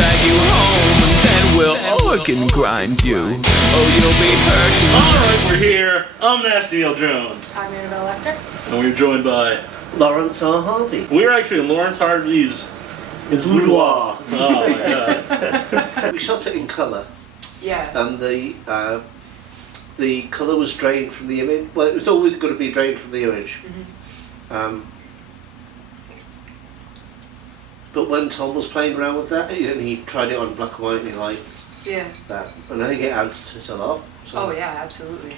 drag you home, and then we'll organ grind you. Oh, you'll be hurt. Alright, we're here. I'm Nasty Neal Jones. I'm Annabelle Lecter. And we're joined by Laurence or Harvey. We're actually in Laurence Harvey's boudoir. Oh my god. We shot it in colour, Yeah. and the colour was drained from the image. Well, it was always going to be drained from the image. Mm-hmm. But when Tom was playing around with that, and he tried it on black and white, and he liked that, and I think it adds to it a lot. So. Oh yeah, absolutely.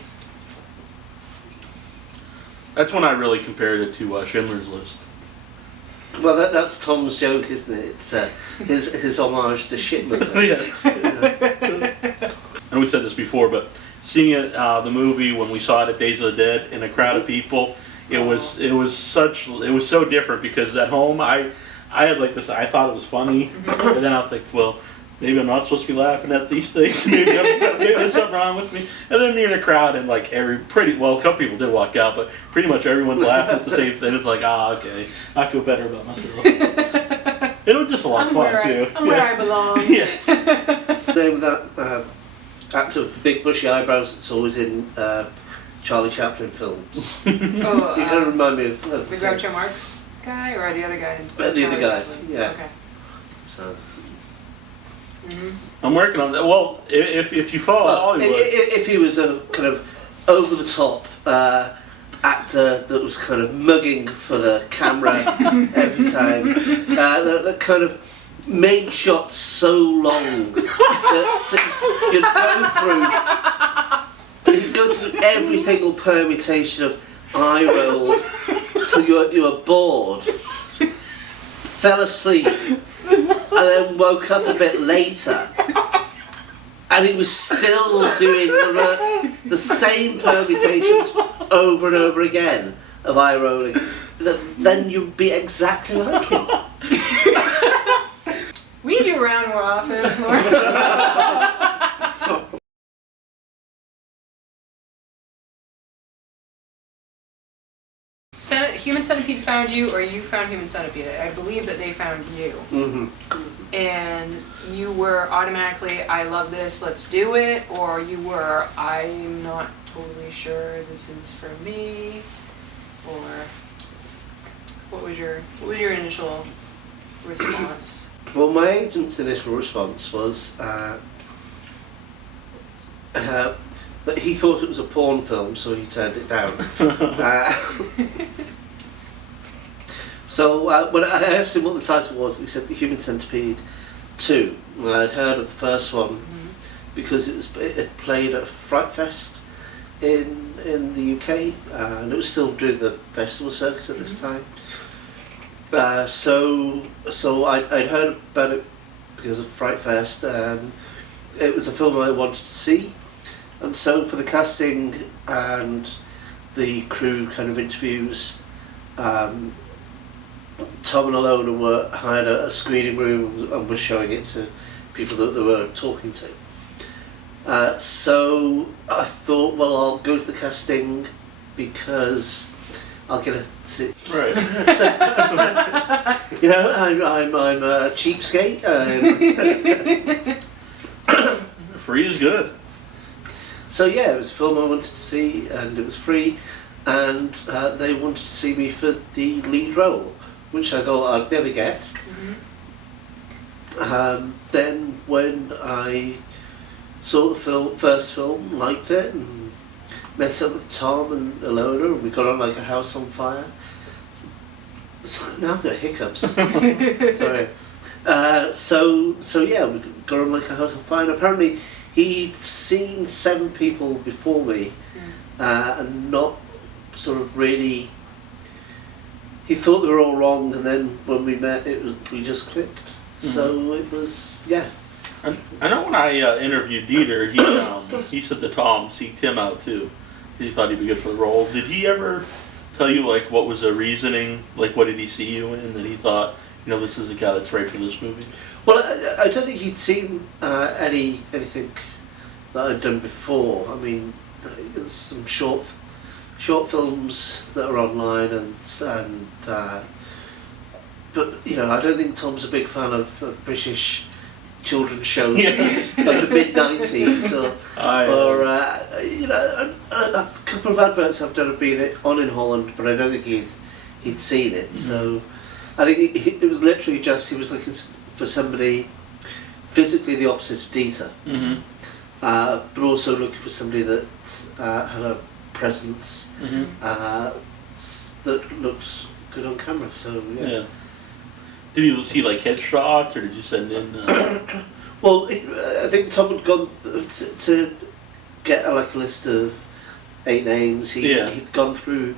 That's when I really compared it to Schindler's List. Well, that's Tom's joke, isn't it? It's his homage to Schindler's List. Yes. And we said this before, but seeing it, the movie when we saw it at Days of the Dead in a crowd of people, it was so different, because at home I had like this, I thought it was funny, and then I was like, well, maybe I'm not supposed to be laughing at these things. Maybe there's something wrong with me. And then you're in a crowd, and like a couple people did walk out, but pretty much everyone's laughing at the same thing. It's like, okay, I feel better about myself. It was just a lot of fun too. I'm where I belong. Yes. The name of that actor with the big bushy eyebrows that's always in Charlie Chaplin films. Oh, You kind of remind me of the Groucho Marx guy, or the other guy? The other guy, Chaplin? yeah. Okay. So. I'm working on that. Well, if you follow Hollywood, if he was a kind of over the top actor that was kind of mugging for the camera every time, that kind of made shots so long that you'd go through every single permutation of eye roll till you were bored, fell asleep, and then woke up a bit later, and he was still doing the same permutations over and over again of eye rolling. Then you'd be exactly like him. We need you around more often, Laurence. Human Centipede found you, or you found Human Centipede? I believe that they found you. Mm-hmm. And you were automatically, I love this, let's do it, or you were, I'm not totally sure this is for me, or what was your initial response? Well, my agent's initial response was that he thought it was a porn film, so he turned it down. So when I asked him what the title was, he said The Human Centipede 2. And I'd heard of the first one because it had played at Fright Fest in the UK, and it was still doing the festival circuit at this time. So I'd heard about it because of Fright Fest, and it was a film I wanted to see. And so for the casting and the crew kind of interviews, Tom and Alona hired a screening room and were showing it to people that they were talking to. So I thought, well, I'll go to the casting because I'll get a sit. right. So, you know, I'm a cheapskate. Free is good. So yeah, it was a film I wanted to see, and it was free, and they wanted to see me for the lead role, which I thought I'd never get. Then when I saw the first film, liked it, and met up with Tom and Alona, and we got on like a house on fire. So, now I've got hiccups. Sorry. So yeah, we got on like a house on fire, and apparently he'd seen 7 people before me, and not sort of really. He thought they were all wrong, and then when we met, we just clicked. So it was, yeah. I know when I interviewed Dieter, he said that Tom seeked him out too. He thought he'd be good for the role. Did he ever tell you like what was the reasoning? Like what did he see you in that he thought, this is the guy that's right for this movie? Well, I don't think he'd seen anything that I'd done before. I mean, there's some short films that are online, but I don't think Tom's a big fan of British children's shows Yes. of the mid-90s, or a couple of adverts I've done have been on in Holland, but I don't think he'd seen it. So I think it was literally just he was looking for somebody physically the opposite of Dieter, but also looking for somebody that had a presence that looked good on camera. So yeah. Did you see like headshots, or did you send in? Well, I think Tom had gone to get a list of 8 names. He'd gone through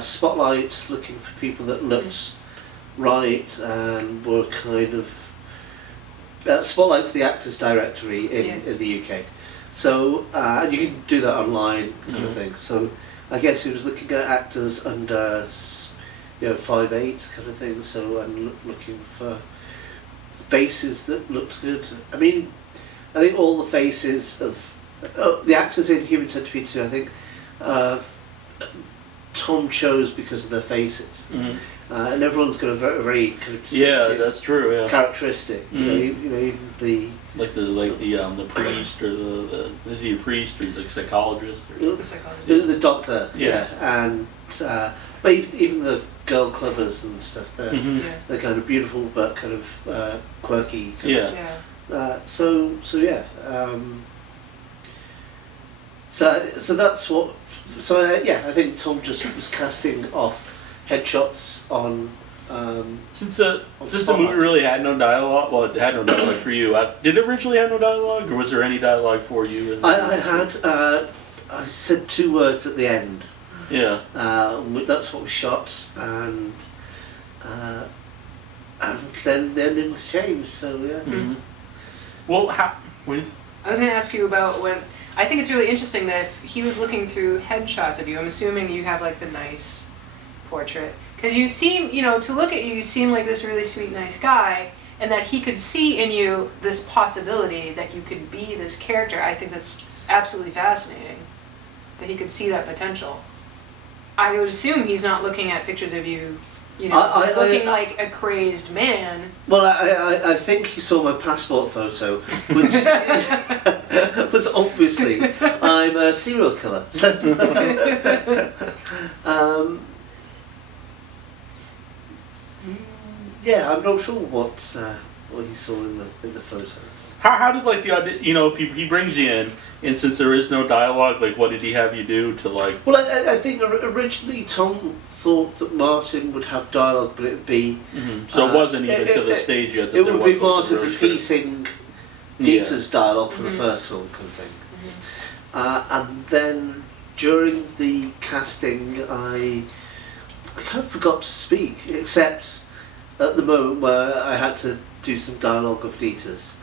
Spotlight looking for people that looked right and were kind of. Spotlight's the actors directory in the UK, so and you can do that online kind of thing. So I guess he was looking at actors under 5'8" kind of thing. So and looking for faces that looked good. I mean, I think all the faces of the actors in Human Centipede 2, I think Tom chose because of their faces. And everyone's got a very, very kind of distinctive that's true. Yeah, characteristic. Even the the priest, or the is he a priest, or he's like a psychologist, or The psychologist. the doctor. And but even the girl clubbers and stuff, they're kind of beautiful but kind of quirky. So that's what. I think Tom just was casting off headshots on. Since the movie really had no dialogue, well, it had no dialogue for you. Did it originally have no dialogue, or was there any dialogue for you? I had. I said 2 words at the end. Yeah. That's what we shot, and then the endings changed. So yeah. Well, wait. I was going to ask you about when. I think it's really interesting that if he was looking through headshots of you, I'm assuming you have like the nice portrait. Because you seem, to look at you, you seem like this really sweet, nice guy, and that he could see in you this possibility that you could be this character. I think that's absolutely fascinating, that he could see that potential. I would assume he's not looking at pictures of you, looking like a crazed man. Well, I think he saw my passport photo, which was obviously I'm a serial killer. I'm not sure what he saw in the photo. How did the if he brings you in, and since there is no dialogue, what did he have you do to Well, I think originally Tom thought that Martin would have dialogue, but it would be. So it wasn't even to the stage yet. It would be Martin repeating Dieter's dialogue from the first film, kind of thing. And then during the casting, I kind of forgot to speak, except at the moment where I had to do some dialogue of Dieter's.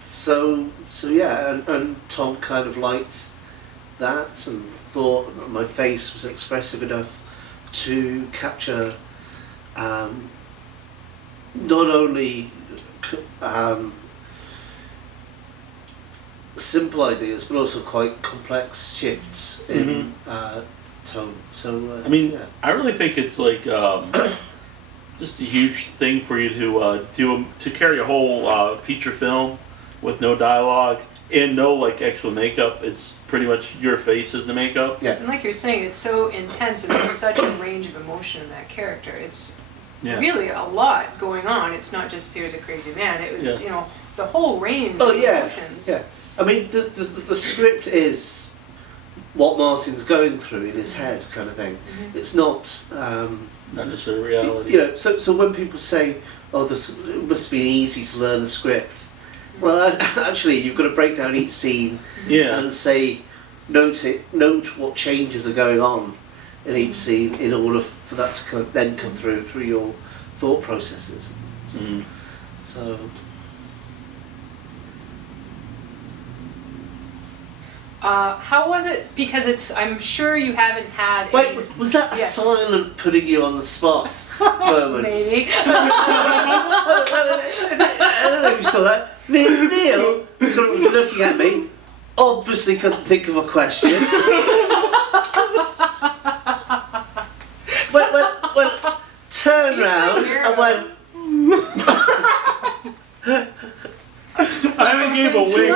So and Tom kind of liked that and thought that my face was expressive enough to capture not only simple ideas but also quite complex shifts in tone. So I really think it's just a huge thing for you to carry a whole feature film with no dialogue and no actual makeup. It's pretty much your face as the makeup. Yeah. And like you're saying, it's so intense and there's such a range of emotion in that character. It's really a lot going on. It's not just here's a crazy man. It was the whole range of emotions. Yeah. I mean the script is what Martin's going through in his head, kind of thing. It's not not necessarily reality. So when people say, "Oh, it must have been easy to learn the script," well, actually, you've got to break down each scene and say, note what changes are going on in each scene in order for that to then come through your thought processes. So. How was it? Because I'm sure you haven't had. Wait, was that a silent putting you on the spot moment? Maybe. I don't know if you saw that. Neal sort of was looking at me, obviously couldn't think of a question. went turned round and went. gave a wink.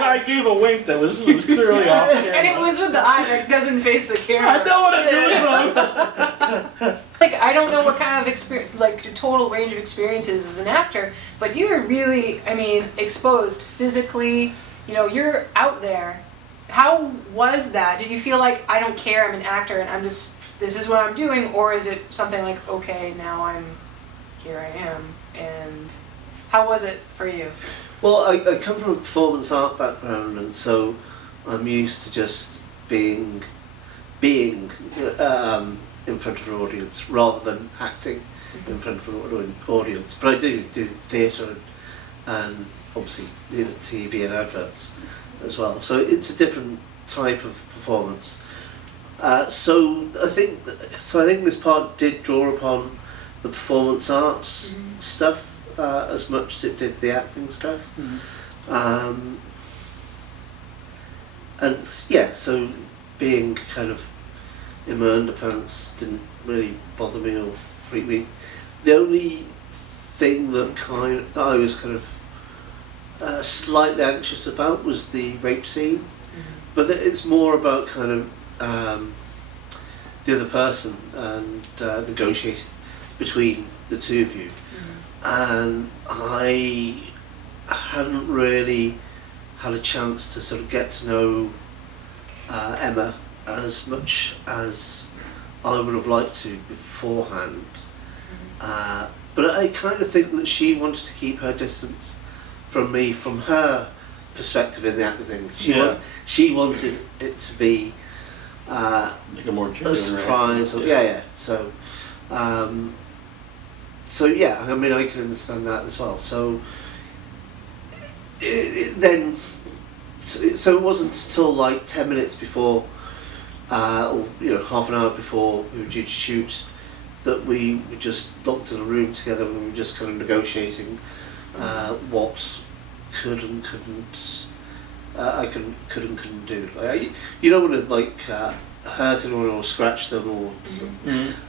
I gave a wink that was clearly off camera. And it was with the eye that doesn't face the camera. I know what I'm doing, folks. Like, I don't know what kind of experience, like, total range of experiences as an actor, but you're really, I mean, exposed physically. You know, you're out there. How was that? Did you feel like, I don't care, I'm an actor, and I'm just, this is what I'm doing, or is it something like, okay, now here I am, and how was it for you? Well, I come from a performance art background, and so I'm used to just being in front of an audience rather than acting in front of an audience. But I do theatre and obviously TV and adverts as well. So it's a different type of performance. So I think this part did draw upon the performance arts stuff as much as it did the acting stuff. And yeah, so being kind of in my underpants didn't really bother me or freak me. The only thing that I was kind of slightly anxious about was the rape scene, but it's more about kind of the other person and negotiating between the two of you. And I hadn't really had a chance to sort of get to know Emma as much as I would have liked to beforehand. But I kind of think that she wanted to keep her distance from me, from her perspective in the acting. She wanted it to be like a more a surprise. So yeah, I mean, I can understand that as well. So it wasn't until like 10 minutes before, or half an hour before we were due to shoot, that we just locked in a room together and we were just kind of negotiating what couldn't do. Like, you don't want to like hurt anyone or scratch them or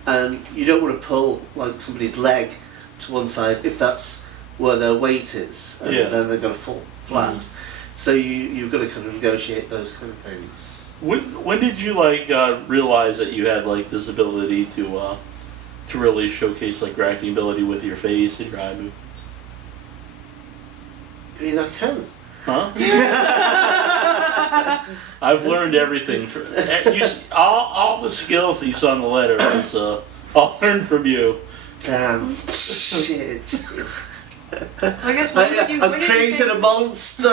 and you don't want to pull like somebody's leg to one side if that's where their weight is, and then they're going to fall flat. So you've got to kind of negotiate those kind of things. When did you like realize that you had like this ability to really showcase like your acting ability with your face and your eye movements? I mean, I can. Huh? I've learned everything. All the skills that you saw in the letter was all learned from you. Damn. Shit. I guess I've created a monster.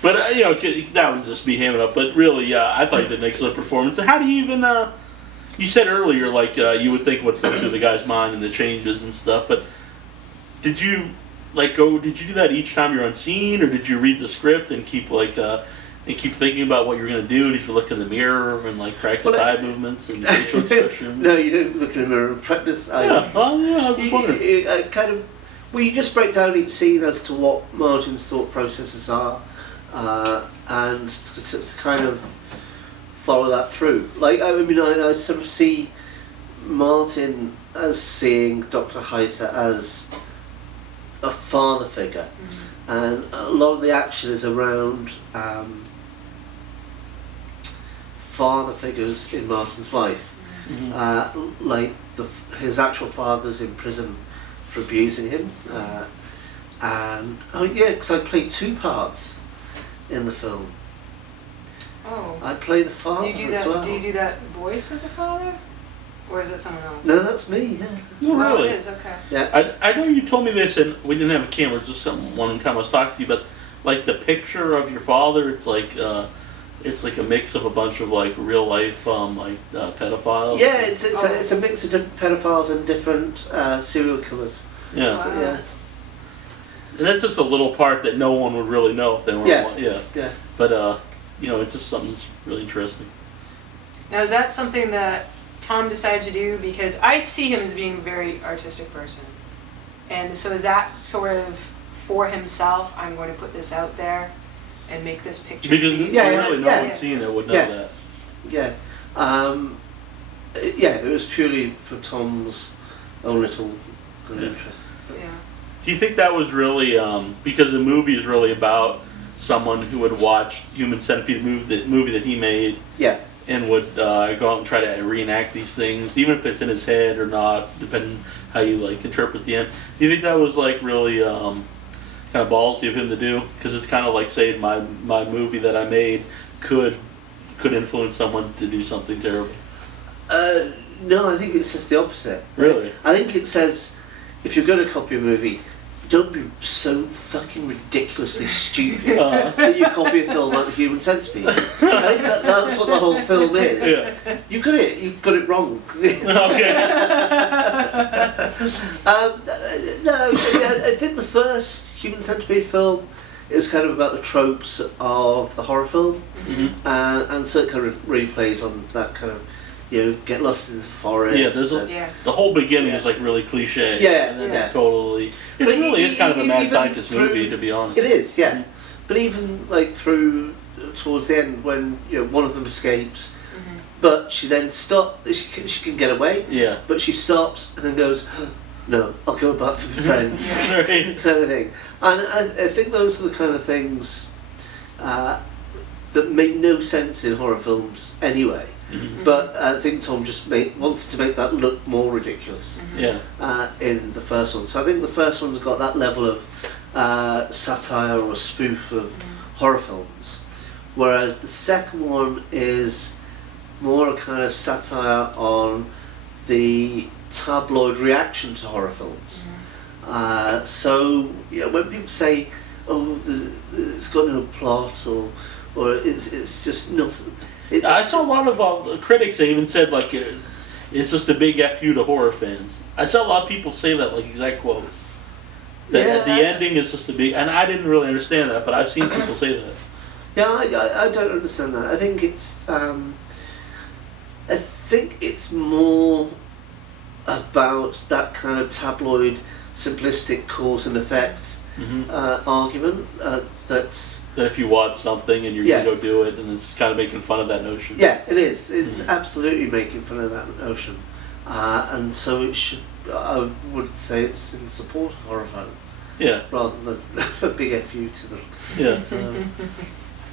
But that would just be hamming up. But really, I thought you did an excellent performance. And how do you even? You said earlier, like you would think what's going through the guy's mind and the changes and stuff. But did you Did you do that each time you're on scene, or did you read the script and keep keep thinking about what you're going to do? Did you look in the mirror and like practice eye movements and facial expression? No, you don't look in the mirror and practice eye movements. I was wondering. You just break down each scene as to what Martin's thought processes are, and to kind of follow that through. Like, I mean, I sort of see Martin as seeing Dr. Heiter as a father figure, and a lot of the action is around father figures in Martin's life. Like his actual father's in prison for abusing him, and because I play two parts in the film. Oh. I play the father as well. Do you do that voice of the father? Or is it someone else? No, that's me, yeah. Oh, really? It is, okay. Yeah. I know you told me this, and we didn't have a camera, it was just one time I was talking to you, but like the picture of your father, it's like a mix of a bunch of like real life pedophiles. Yeah, it's a mix of different pedophiles and different serial killers. Yeah. Wow. So, yeah. And that's just a little part that no one would really know if they weren't. Yeah. But it's just something that's really interesting. Now, is that something that Tom decided to do? Because I see him as being a very artistic person. And so is that sort of for himself, I'm going to put this out there and make this picture? Because really no one seeing it would know that. Yeah. It was purely for Tom's own little kind of interest. So. Yeah. Do you think that was really because the movie is really about someone who would watch Human Centipede, the movie that he made, Yeah. and would go out and try to reenact these things, even if it's in his head or not, depending how you like interpret the end. Do you think that was like really kind of ballsy of him to do? Because it's kind of like saying my movie that I made could influence someone to do something terrible. No, I think it says the opposite. Really? I think it says if you're going to copy a movie, don't be so fucking ridiculously stupid that you copy a film like The Human Centipede. I think that's what the whole film is. Yeah. You got it wrong. Okay. No, I think the first Human Centipede film is kind of about the tropes of the horror film, and so it kind of really plays on that kind of, get lost in the forest. Yeah, there's the whole beginning is like really cliche. Yeah, and then yeah. it's totally. It But really is kind of a mad even scientist through- movie, to be honest. It is, yeah. But even like towards the end, when one of them escapes, but she then stops. She can get away. Yeah. But she stops and then goes, "No, I'll go back for my friends," Right. kind of thing. And I think those are the kind of things that make no sense in horror films anyway. But I think Tom just wants to make that look more ridiculous Yeah. in the first one. So I think the first one's got that level of satire or spoof of horror films, whereas the second one is more a kind of satire on the tabloid reaction to horror films. So when people say, "Oh, it's got no plot," or it's just nothing. I saw a lot of critics that even said like it's just a big F you to horror fans. I saw a lot of people say that like exact quote. That the ending is just a big, and I didn't really understand that, but I've seen people say that. Yeah, I don't understand that. I think it's more about that kind of tabloid, simplistic cause and effect argument that's. That if you watch something and you're gonna go do it, and it's kind of making fun of that notion. Yeah, it is. It's absolutely making fun of that notion, and so it should. I would say it's in support of horror fans. Yeah. Rather than a big FU to them. Yeah. So,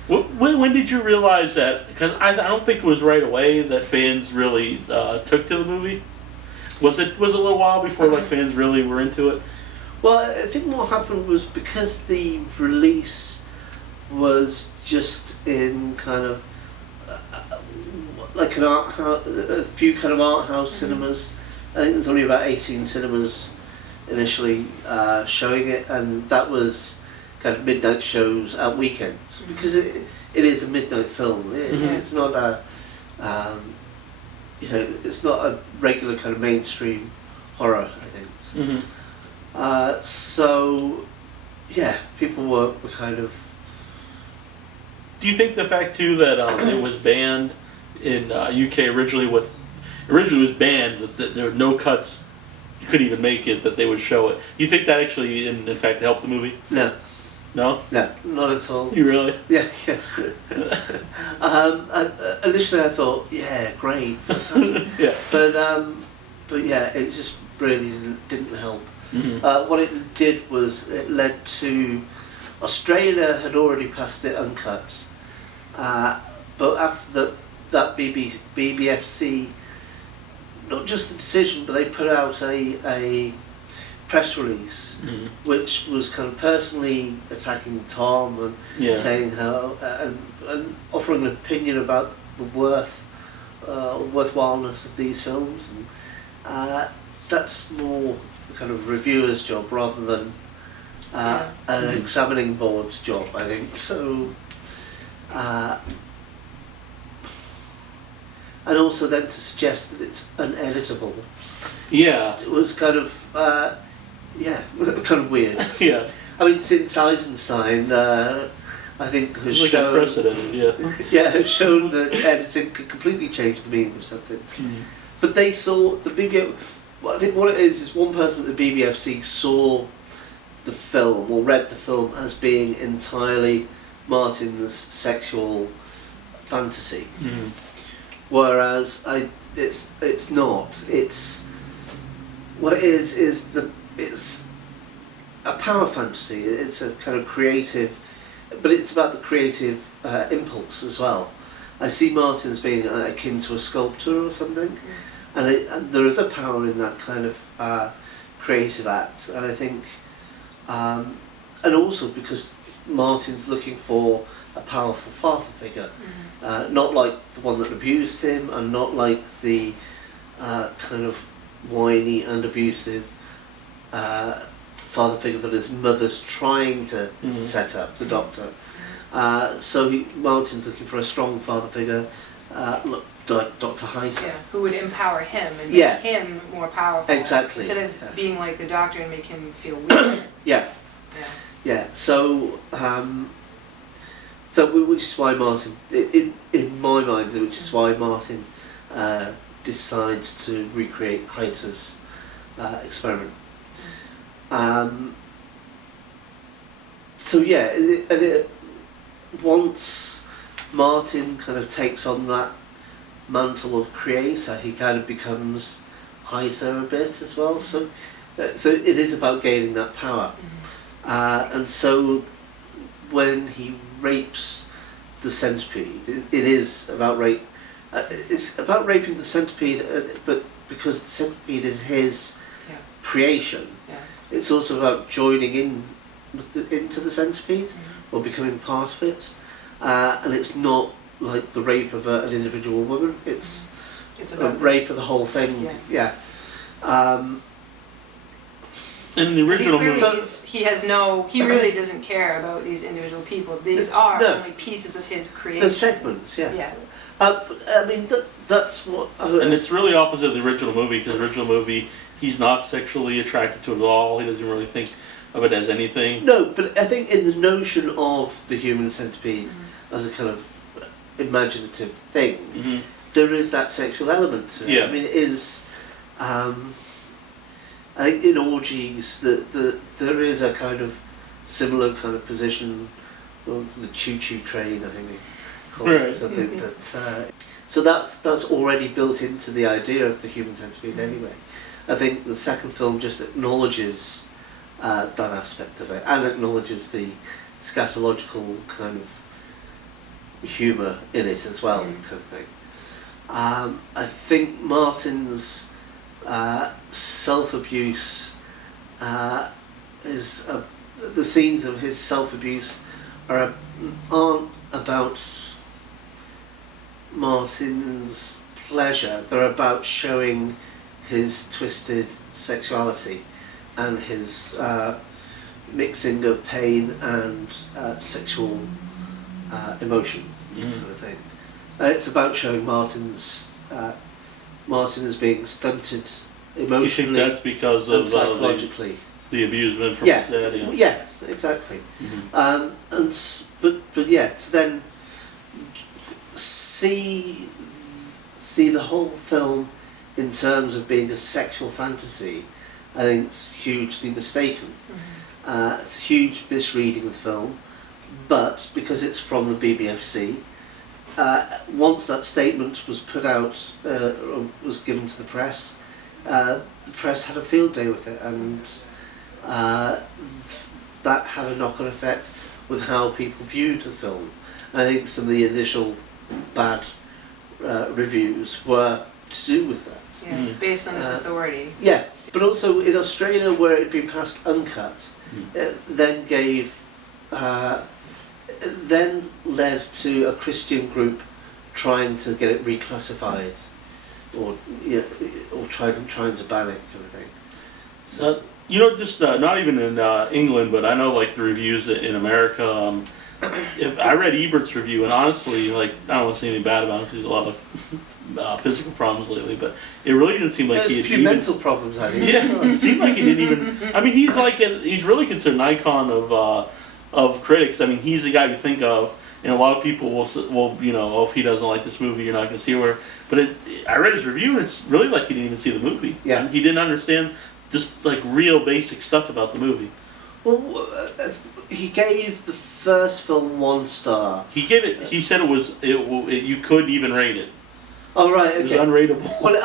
when did you realize that? Because I don't think it was right away that fans really took to the movie. Was it a little while before like fans really were into it? well, I think what happened was because the release was just in kind of like a few kind of art house cinemas. I think there's only about 18 cinemas initially showing it, and that was kind of midnight shows at weekends because it is a midnight film. It's not a it's not a regular kind of mainstream horror, I think. So, so yeah, people were kind of. Do you think the fact too that it was banned in UK originally was banned that there were no cuts, you couldn't even make it, that they would show it? Do you think that actually in fact helped the movie? No. No? No, not at all. You really? Yeah. Initially I thought, yeah, great, fantastic. Yeah. But yeah, it just really didn't help. What it did was it led to Australia had already passed it uncut, but after that BBFC, not just the decision, but they put out a press release which was kind of personally attacking Tom and saying how and offering an opinion about the worthwhileness of these films, and that's more kind of reviewer's job rather than an examining board's job, I think. So, and also then to suggest that it's uneditable. Yeah. It was kind of kind of weird. Yeah. I mean, since Eisenstein, I think has Like shown unprecedented, has shown that editing can completely change the meaning of something. But they saw the BBF. Well, I think what it is one person at the BBFC saw the film or read the film as being entirely Martin's sexual fantasy, whereas it's not. It's what it is it's a power fantasy. It's a kind of creative, but it's about the creative impulse as well. I see Martin as being akin to a sculptor or something, and there is a power in that kind of creative act. And I think, and also because Martin's looking for a powerful father figure, not like the one that abused him, and not like the kind of whiny and abusive father figure that his mother's trying to set up, the doctor. So Martin's looking for a strong father figure, like Dr. Heiter. Yeah, who would empower him and make him more powerful. Exactly. Instead of being like the doctor and make him feel weak. Yeah. So, which is why Martin, in my mind, which is why Martin decides to recreate Heiter's experiment. Once Martin kind of takes on that mantle of creator, he kind of becomes Heiter a bit as well. So it is about gaining that power. And so when he rapes the centipede, it is about rape. It's about raping the centipede, but because the centipede is his creation, it's also about joining in into the centipede or becoming part of it. And it's not like the rape of an individual woman. It's about a rape of the whole thing. In the original movie, he really doesn't care about these individual people. These are only pieces of his creation. The segments, I mean, that's what. And it's really opposite of the original movie, because the original movie, he's not sexually attracted to it at all. He doesn't really think of it as anything. No, but I think in the notion of the human centipede as a kind of imaginative thing, there is that sexual element to it. Yeah. I mean, it is. I think in orgies, there is a kind of similar kind of position, the choo-choo train, I think they call it something. But so that's already built into the idea of the human centipede anyway. I think the second film just acknowledges that aspect of it, and acknowledges the scatological kind of humour in it as well, kind of thing. I think Martin's self-abuse is the scenes of his self-abuse aren't about Martin's pleasure. They're about showing his twisted sexuality and his mixing of pain and sexual emotion, kind of thing. It's about showing Martin as being stunted emotionally. You think that's because of psychologically the abusement from his dad? Yeah, exactly. But to then see the whole film in terms of being a sexual fantasy, I think it's hugely mistaken. It's a huge misreading of the film, but because it's from the BBFC, once that statement was put out, was given to the press had a field day with it, and that had a knock-on effect with how people viewed the film. And I think some of the initial bad reviews were to do with that. Yeah, based on his authority. Yeah, but also in Australia, where it had been passed uncut, it then led to a Christian group trying to get it reclassified, or trying to ban it, kind of thing. So just not even in England, but I know like the reviews in America. I read Ebert's review, and honestly, like, I don't want to say anything bad about him because there's a lot of physical problems lately, but it really didn't seem like there's a few mental problems, I think. Yeah, it seemed like he didn't even. I mean, he's really considered an icon of critics. I mean, he's the guy you think of, and a lot of people will if he doesn't like this movie, you're not going to see where. But I read his review, and it's really like he didn't even see the movie. Yeah, and he didn't understand just like real basic stuff about the movie. Well, he gave the first film 1 star. He gave it. He said you couldn't even rate it. Oh right, okay. It was unrateable. Well,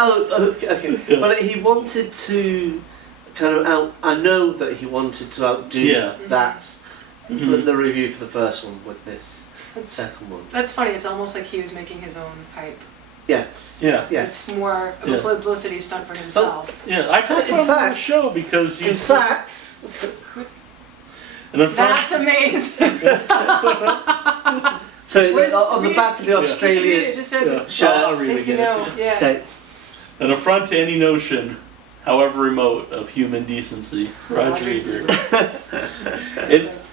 okay. Yeah. Well, he wanted to kind of out. I know that he wanted to outdo Yeah. that, Mhm. the review for the first one with this That's, second one. that's funny. It's almost like he was making his own hype. Yeah, Yeah. yeah. It's more of Yeah. a publicity stunt for himself. Yeah, I talked In about him on the fact- show because In he's fact, and in front. That's amazing. so What is on the it? back of the Yeah. You should read Australian it. Just said, Yeah. shirt. I'll read it take you again. know. Yeah. Okay. An affront to any notion, however remote, of human decency. Roger Ebert.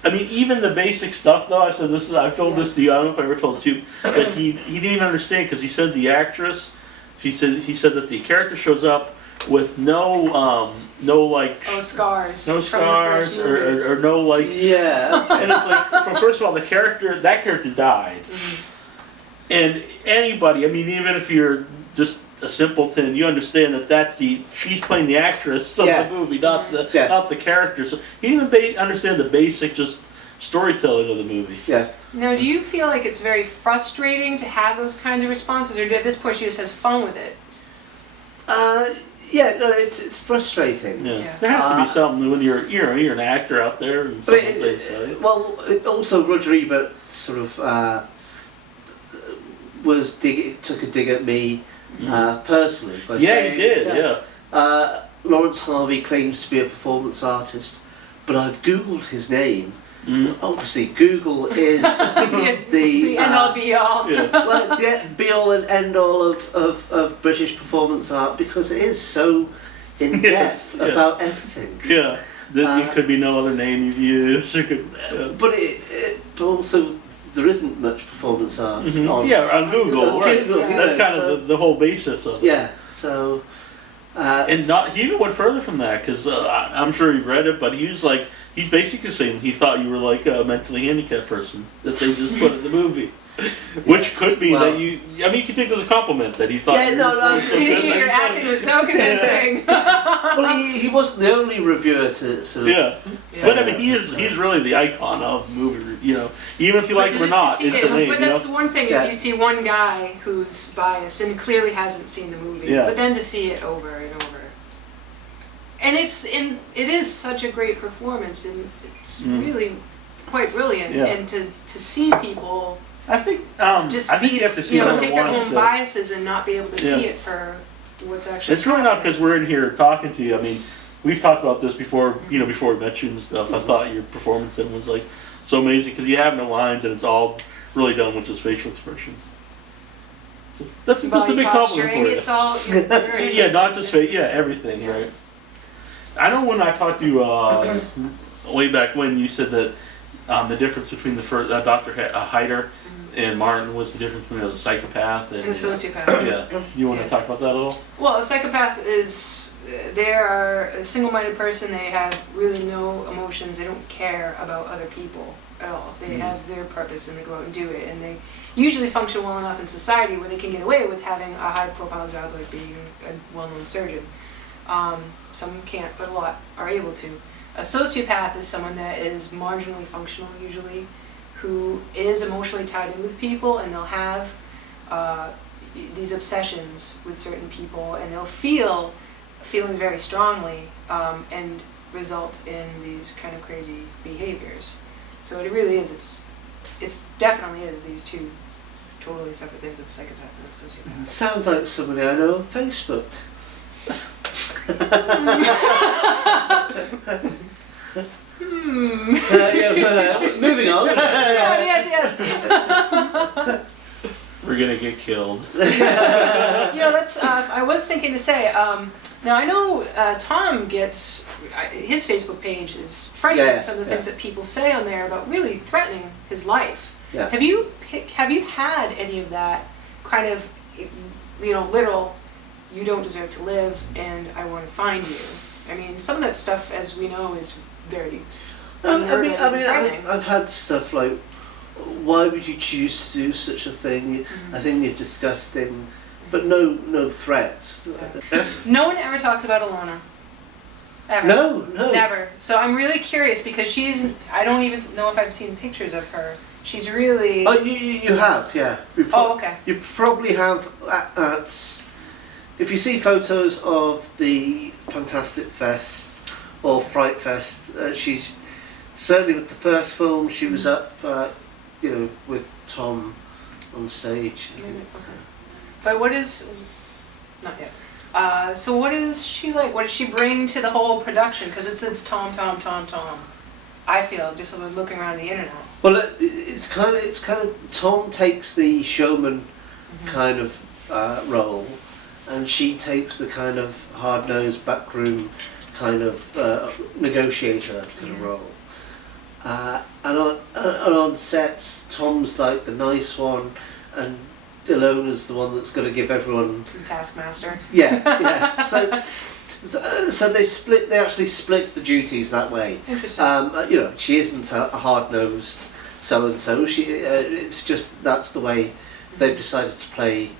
I mean, even the basic stuff, though. I said this. I've told this to you. I don't know if I ever told it to you. That he didn't even understand because he said the actress. He said that the character shows up with no like Oh, scars. no from the scars first movie. or no like. Yeah. And it's like, first of all, that character died. And anybody, I mean, even if you're just a simpleton, you understand that she's playing the actress of Yeah. the movie, not the character. So he didn't even understand the basic just storytelling of the movie. Yeah. Now, do you feel like it's very frustrating to have those kinds of responses, or at this point she just has fun with it? Yeah. No, it's frustrating. Yeah. Yeah. There has to be something when you're an actor out there and But someone says so. well, also Roger Ebert sort of took a dig at me personally by saying, he did. Yeah. Laurence Harvey claims to be a performance artist, but I've googled his name. Obviously, Google is The end all be all. Yeah. well, it's the be all and end all of British performance art because it is so in depth Yeah. about everything. Yeah. It could be no other name you've used. It could, But but also there isn't much performance art on. yeah, on Google. On Right. Google, That's yeah, kind so- of the whole basis of it. Yeah, so. And he even went further from that because I'm sure you've read it, but he's basically saying he thought you were like a mentally handicapped person that they just put in the movie. Which could be Well- that you can take it as a compliment that he thought Yeah, you no, were no, so good that he Your thought acting was so convincing. Well, he wasn't the only reviewer to sort of. Yeah. But I mean, he's really the icon of movie, even if you like him or not, it's a name, But that's the one thing, Yeah. if you see one guy who's biased and clearly hasn't seen the movie, Yeah. but then to see it over and over. And it is such a great performance, and it's really quite brilliant. Yeah. And to see people I think just I think be, you have to see more take than their once own to- biases and not be able to see Yeah. it for what's actually It's really not happening. because we're in here talking to you. I mean, we've talked about this before, before we met you and stuff. I thought your performance in it was like so amazing because you have no lines and it's all really done with just facial expressions. So that's just a Body big compliment posturing, for you. it's all very- Yeah, not just face, everything, Yeah. right? I know when I talked to you way back when you said that the difference between the first Dr. Heiter and Martin was the difference between a psychopath and And a sociopath. Yeah, you want to Yeah. talk about that at all? Well, a psychopath is, they are a single-minded person. They have really no emotions. They don't care about other people at all. They have their purpose and they go out and do it. And they usually function well enough in society where they can get away with having a high-profile job like being a well-known surgeon. Some can't, but a lot are able to. A sociopath is someone that is marginally functional usually, who is emotionally tied in with people, and they'll have these obsessions with certain people, and they'll feel feelings very strongly and result in these kind of crazy behaviors. So it really is, it's definitely is these two totally separate things, of a psychopath and a sociopath. Sounds like somebody I know on Facebook. Moving on. Yes. We're gonna get killed. That's. I was thinking to say. Now I know Tom gets his Facebook page is frightening. Some of the things that people say on there about really threatening his life. Yeah. Have you had any of that kind of literal? You don't deserve to live, and I want to find you. I mean, some of that stuff, as we know, is very. I've had stuff like, why would you choose to do such a thing? I think you're disgusting, but no threats. No one ever talks about Alana. Ever. No. Never. So I'm really curious because I don't even know if I've seen pictures of her. She's really. Oh, you have, yeah. Okay. You probably have at if you see photos of the Fantastic Fest or Fright Fest. She's certainly with the first film. She was up, with Tom on stage. Okay. But what is not yet? So what is she like? What does she bring to the whole production? Because it's Tom. I feel just looking around the internet. Well, it's kind of Tom takes the showman kind of role, and she takes the kind of hard-nosed backroom kind of negotiator kind of role. And on sets, Tom's like the nice one, and Ilona's the one that's going to give everyone Some taskmaster. Yeah. So they actually split the duties that way. Interesting. She isn't a hard-nosed so-and-so. It's just that's the way they've decided to play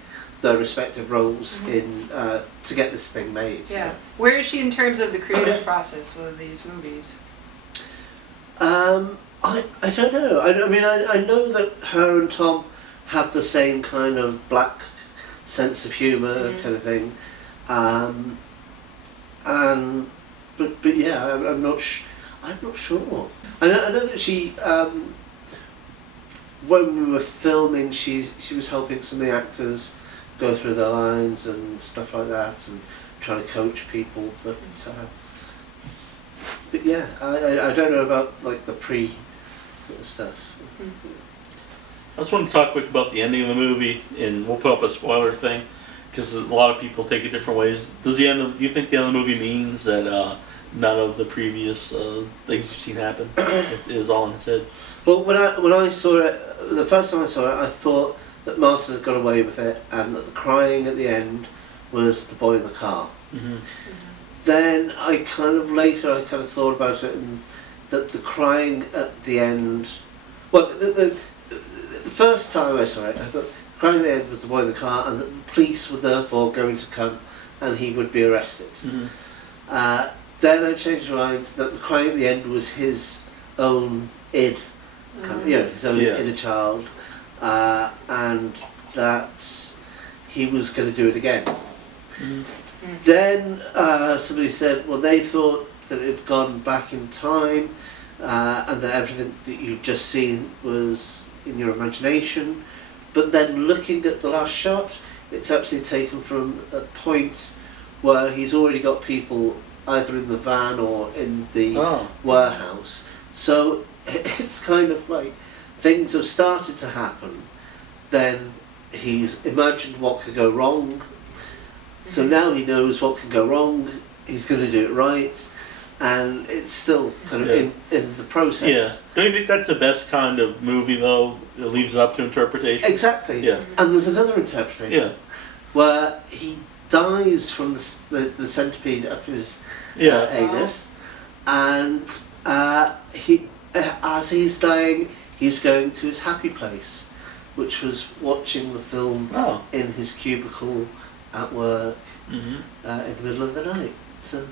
their respective roles in to get this thing made. Yeah. Where is she in terms of the creative process with these movies? I don't know. I know that her and Tom have the same kind of black sense of humour kind of thing. But yeah, I'm not sure. I know that she when we were filming, she was helping some of the actors go through their lines and stuff like that, and trying to coach people. But yeah, I don't know about like the pre stuff. I just want to talk quick about the ending of the movie, and we'll put up a spoiler thing, because a lot of people take it different ways. Do you think the end of the movie means that none of the previous things you've seen happen? It is all in his head. Well, when I saw it, the first time I saw it, I thought that Marston had got away with it, and that the crying at the end was the boy in the car. Then I kind of thought about it, and that the crying at the end. Well, the first time I saw it, I thought crying at the end was the boy in the car, and that the police were therefore going to come, and he would be arrested. Then I changed my mind that the crying at the end was his own id, his own inner child, and that he was going to do it again. Then somebody said, well, they thought that it had gone back in time, and that everything that you'd just seen was in your imagination. But then looking at the last shot, it's actually taken from a point where he's already got people either in the van or in the warehouse. So it's kind of like things have started to happen, then he's imagined what could go wrong, so now he knows what can go wrong, he's going to do it right, and it's still kind of in the process. Yeah. Don't you think that's the best kind of movie, though? It leaves it up to interpretation? Exactly. Yeah. And there's another interpretation where he dies from the centipede up his anus, and he as he's dying, he's going to his happy place, which was watching the film in his cubicle at work in the middle of the night. So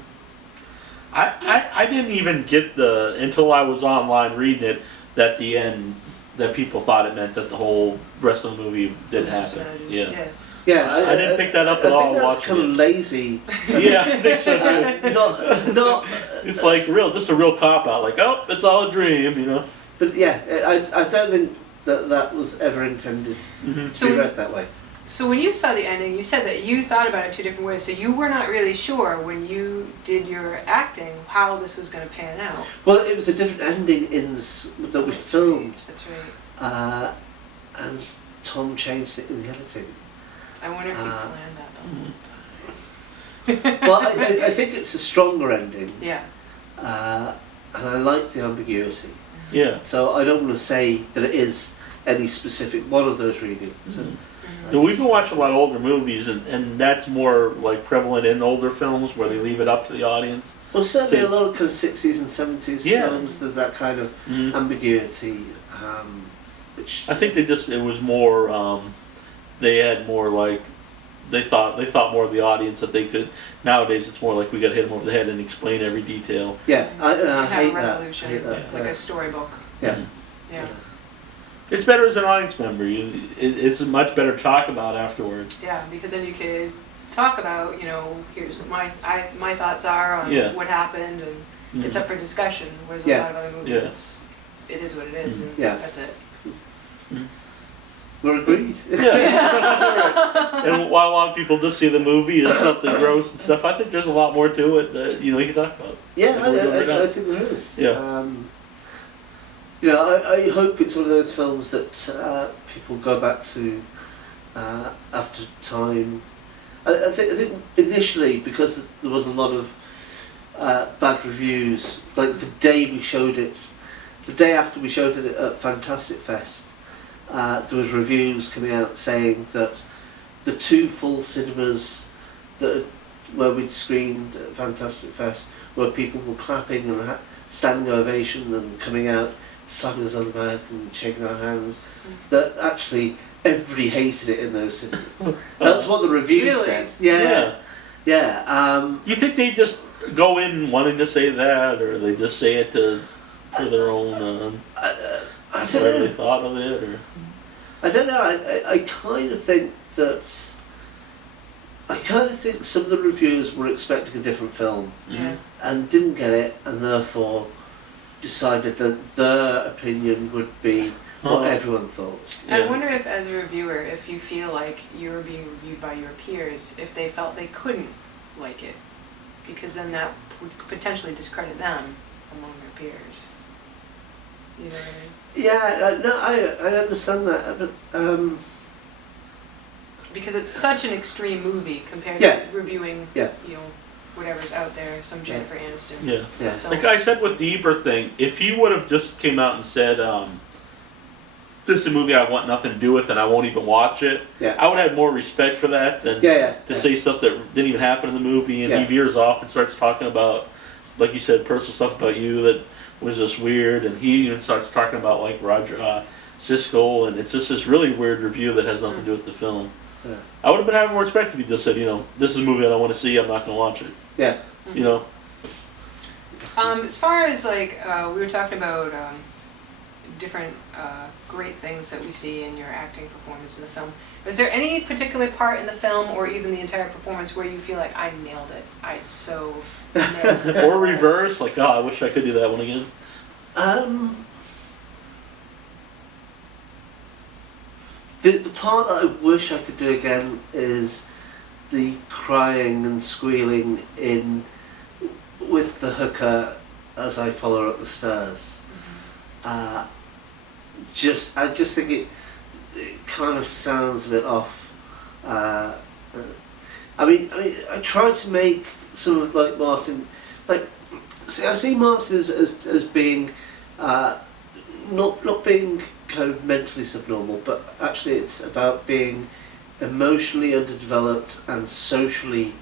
I didn't even get until I was online reading it, that the end, that people thought it meant that the whole rest of the movie didn't happen. Yeah, I didn't pick that up at all. I think that's kind of lazy. Yeah, I think so too. Not. It's like just a real cop out. Like, oh, it's all a dream, But yeah, I don't think that was ever intended to be read that way. So when you saw the ending, you said that you thought about it two different ways. So you were not really sure when you did your acting how this was going to pan out. Well, it was a different ending that we filmed. That's right. And Tom changed it in the editing. I wonder if he planned that the whole time. Well, I think it's a stronger ending. Yeah. And I like the ambiguity. Yeah. So I don't want to say that it is any specific one of those readings. We've been watching a lot of older movies, and that's more like prevalent in older films where they leave it up to the audience. Well, certainly a lot of kind of 60s and 70s films, there's that kind of ambiguity, which I think it was more. They had more like they thought more of the audience that they could. Nowadays, it's more like we got to hit them over the head and explain every detail. Yeah, I hate resolution, that. like a storybook. Yeah. Yeah. It's better as an audience member. It's much better to talk about afterwards. Yeah, because then you could talk about, here's what my thoughts are on what happened, and it's up for discussion. Whereas a Yeah. lot of other movies, it is what it is, and Yeah. that's it. We're agreed. Yeah. And while a lot of people just see the movie as something gross and stuff, I think there's a lot more to it that you can talk about. Yeah, Like we're doing right now. I think there is. Yeah. I hope it's one of those films that people go back to after time. I think initially, because there was a lot of bad reviews, like the day after we showed it at Fantastic Fest, there was reviews coming out saying that the 2 full cinemas where we'd screened at Fantastic Fest, where people were clapping and standing ovation and coming out, slapping us on the back and shaking our hands, that actually everybody hated it in those cinemas. That's what the reviews Really? said. Yeah. Do you think they just go in wanting to say that, or they just say it for their own I don't whatever know. they thought of it? Or I don't know. I kind of think that. I kind of think some of the reviewers were expecting a different film Yeah. and didn't get it, and therefore decided that their opinion would be what everyone thought. I Yeah. wonder if, as a reviewer, if you feel like you were being reviewed by your peers, if they felt they couldn't like it, because then that would potentially discredit them among their peers. You know what I mean? Yeah, no, I understand that, but Because it's such an extreme movie compared Yeah. to reviewing, Yeah. whatever's out there, some Jennifer Aniston yeah. yeah, film. Like I said with the Ebert thing, if he would have just came out and said, this is a movie I want nothing to do with and I won't even watch it, yeah, I would have more respect for that than yeah. to say stuff that didn't even happen in the movie, and Yeah. he veers off and starts talking about, like you said, personal stuff about you that was just weird, and he even starts talking about like Roger Siskel, and it's just this really weird review that has nothing to do with the film. Yeah. I would have been having more respect if he just said, this is a movie I don't want to see, I'm not going to watch it. Yeah. As far as like we were talking about different great things that we see in your acting performance in the film. Was there any particular part in the film or even the entire performance where you feel like I nailed it? I so nailed it. Or reverse, like, I wish I could do that one again. The part that I wish I could do again is the crying and squealing with the hooker as I follow her up the stairs. I just think it kind of sounds a bit off. I try to make some of like Martin, I see Martin as being not being kind of mentally subnormal, but actually it's about being emotionally underdeveloped and socially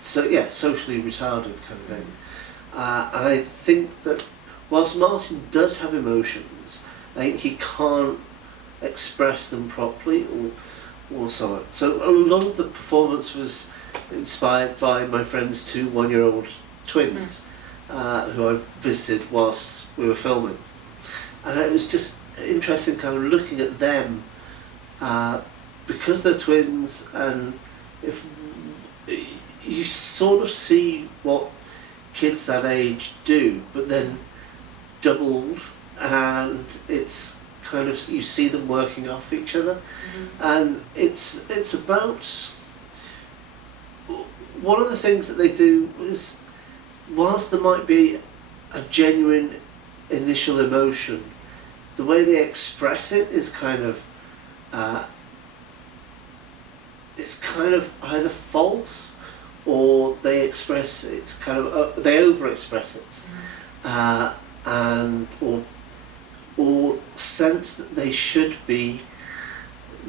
socially retarded kind of thing. I think that whilst Martin does have emotions, I think he can't express them properly or so on. So a lot of the performance was inspired by my friend's 2 one-year-old twins who I visited whilst we were filming. And it was just interesting kind of looking at them because they're twins, and if you sort of see what kids that age do, but then doubled, and it's kind of, you see them working off each other, and it's about, one of the things that they do is, whilst there might be a genuine initial emotion, the way they express it is kind of either false, or they express it's kind of they over-express it, and or sense that they should be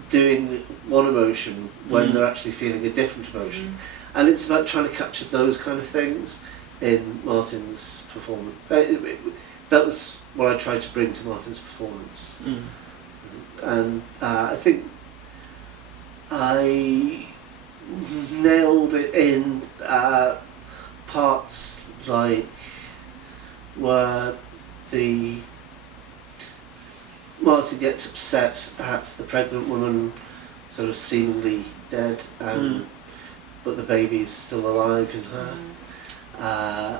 doing one emotion when they're actually feeling a different emotion, and it's about trying to capture those kind of things in Martin's performance. That was what I tried to bring to Martin's performance, and I think I nailed it in parts like where Martin gets upset at the pregnant woman sort of seemingly dead, but the baby's still alive in her. and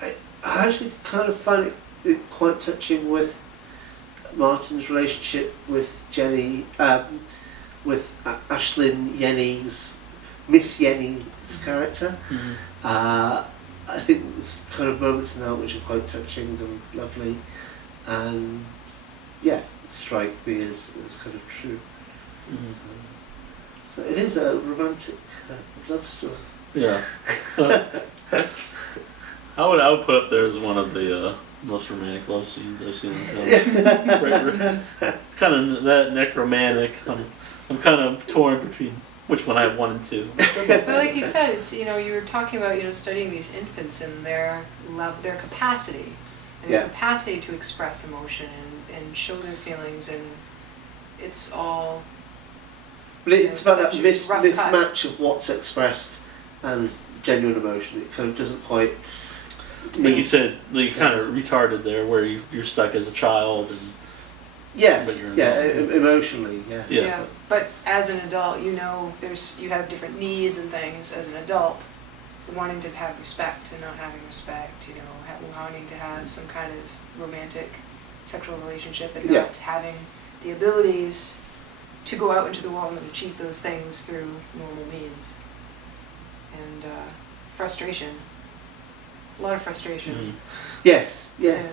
I actually kind of find it quite touching with Martin's relationship with Jenny, with Ashlyn Yenny's, Miss Yenny's character. I think there's kind of moments in that which are quite touching and lovely, and yeah, strike me as kind of true. So it is a romantic love story. Yeah. I would put up there as one of the most romantic love scenes I've seen in film. It's kind of that necromantic. I'm kind of torn between which one I have 1 and 2. But like you said, it's, you know, you were talking about, you know, studying these infants and their love, their capacity, and their capacity to express emotion and show their feelings, and it's all. But it's about that rough mismatch of what's expressed and genuine emotion. It kind of doesn't quite. Like you said, like kind of retarded there, where you're stuck as a child and. But you're emotionally, yeah. But as an adult, you know, you have different needs and things. As an adult, wanting to have respect and not having respect, you know, wanting to have some kind of romantic sexual relationship and not having the abilities to go out into the world and achieve those things through normal means. And frustration. A lot of frustration. Yes, yeah.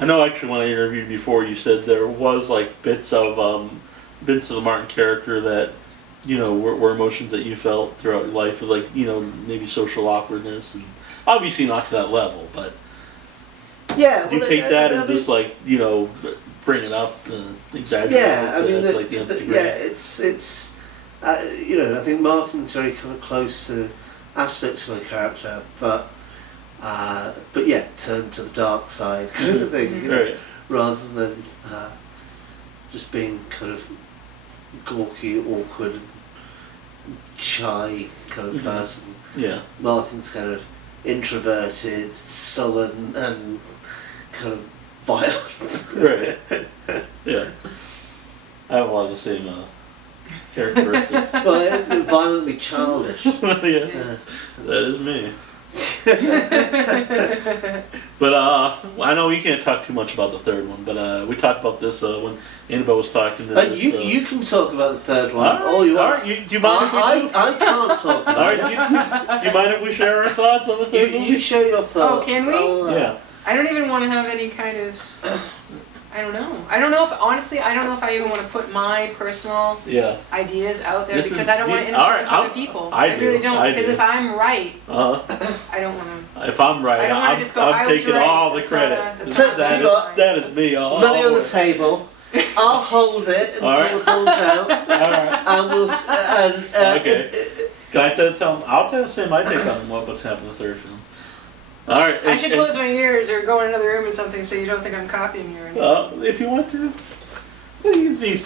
I know actually when I interviewed before, you said there was like bits of the Martin character that, you know, were emotions that you felt throughout your life, like, you know, maybe social awkwardness, and obviously not to that level, but do you take that and just like, you know, bring it up, exaggerate it, like the nth degree? Yeah, it's you know, I think Martin's very kind of close to aspects of the character, but yeah, turn to the dark side kind of thing, you know, rather than just being kind of gawky, awkward, shy kind of person. Yeah. Martin's kind of introverted, sullen, and kind of violent. Right. Yeah. I have a lot of the same characteristics. Well, violently childish. That is me. But I know we can't talk too much about the third one, but we talked about this when Annabelle was talking to this. You can talk about the third one. Do you mind if we do? I can't talk about it. Do you mind if we share our thoughts on the third one? You share your thoughts. Oh, can we? Yeah. I don't even want to have any kind of. I don't know. I don't know if, honestly, I don't know if I even want to put my personal ideas out there because I don't want to influence other people. I really don't, because if I'm right, I don't want to. If I'm right, I'm taking all the credit. That is me. Money on the table. I'll hold it until the full out. And we'll. Okay. Can I tell him? I'll tell him my take on what's happened in the third film. All right. I should close my ears or go in another room or something so you don't think I'm copying you or anything. If you want to. Please.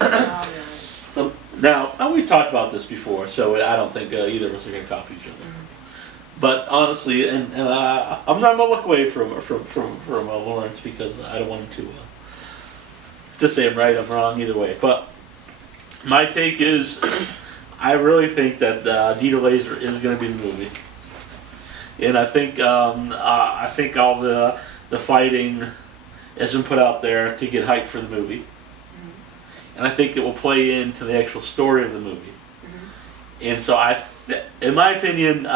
Now, we talked about this before, so I don't think either of us are going to copy each other. But honestly, and I'm not going to look away from Laurence because I don't want him to say I'm right, I'm wrong, either way. But my take is, I really think that Dieter Laser is going to be in the movie. And I think all the fighting has been put out there to get hype for the movie, and I think it will play into the actual story of the movie. And so in my opinion,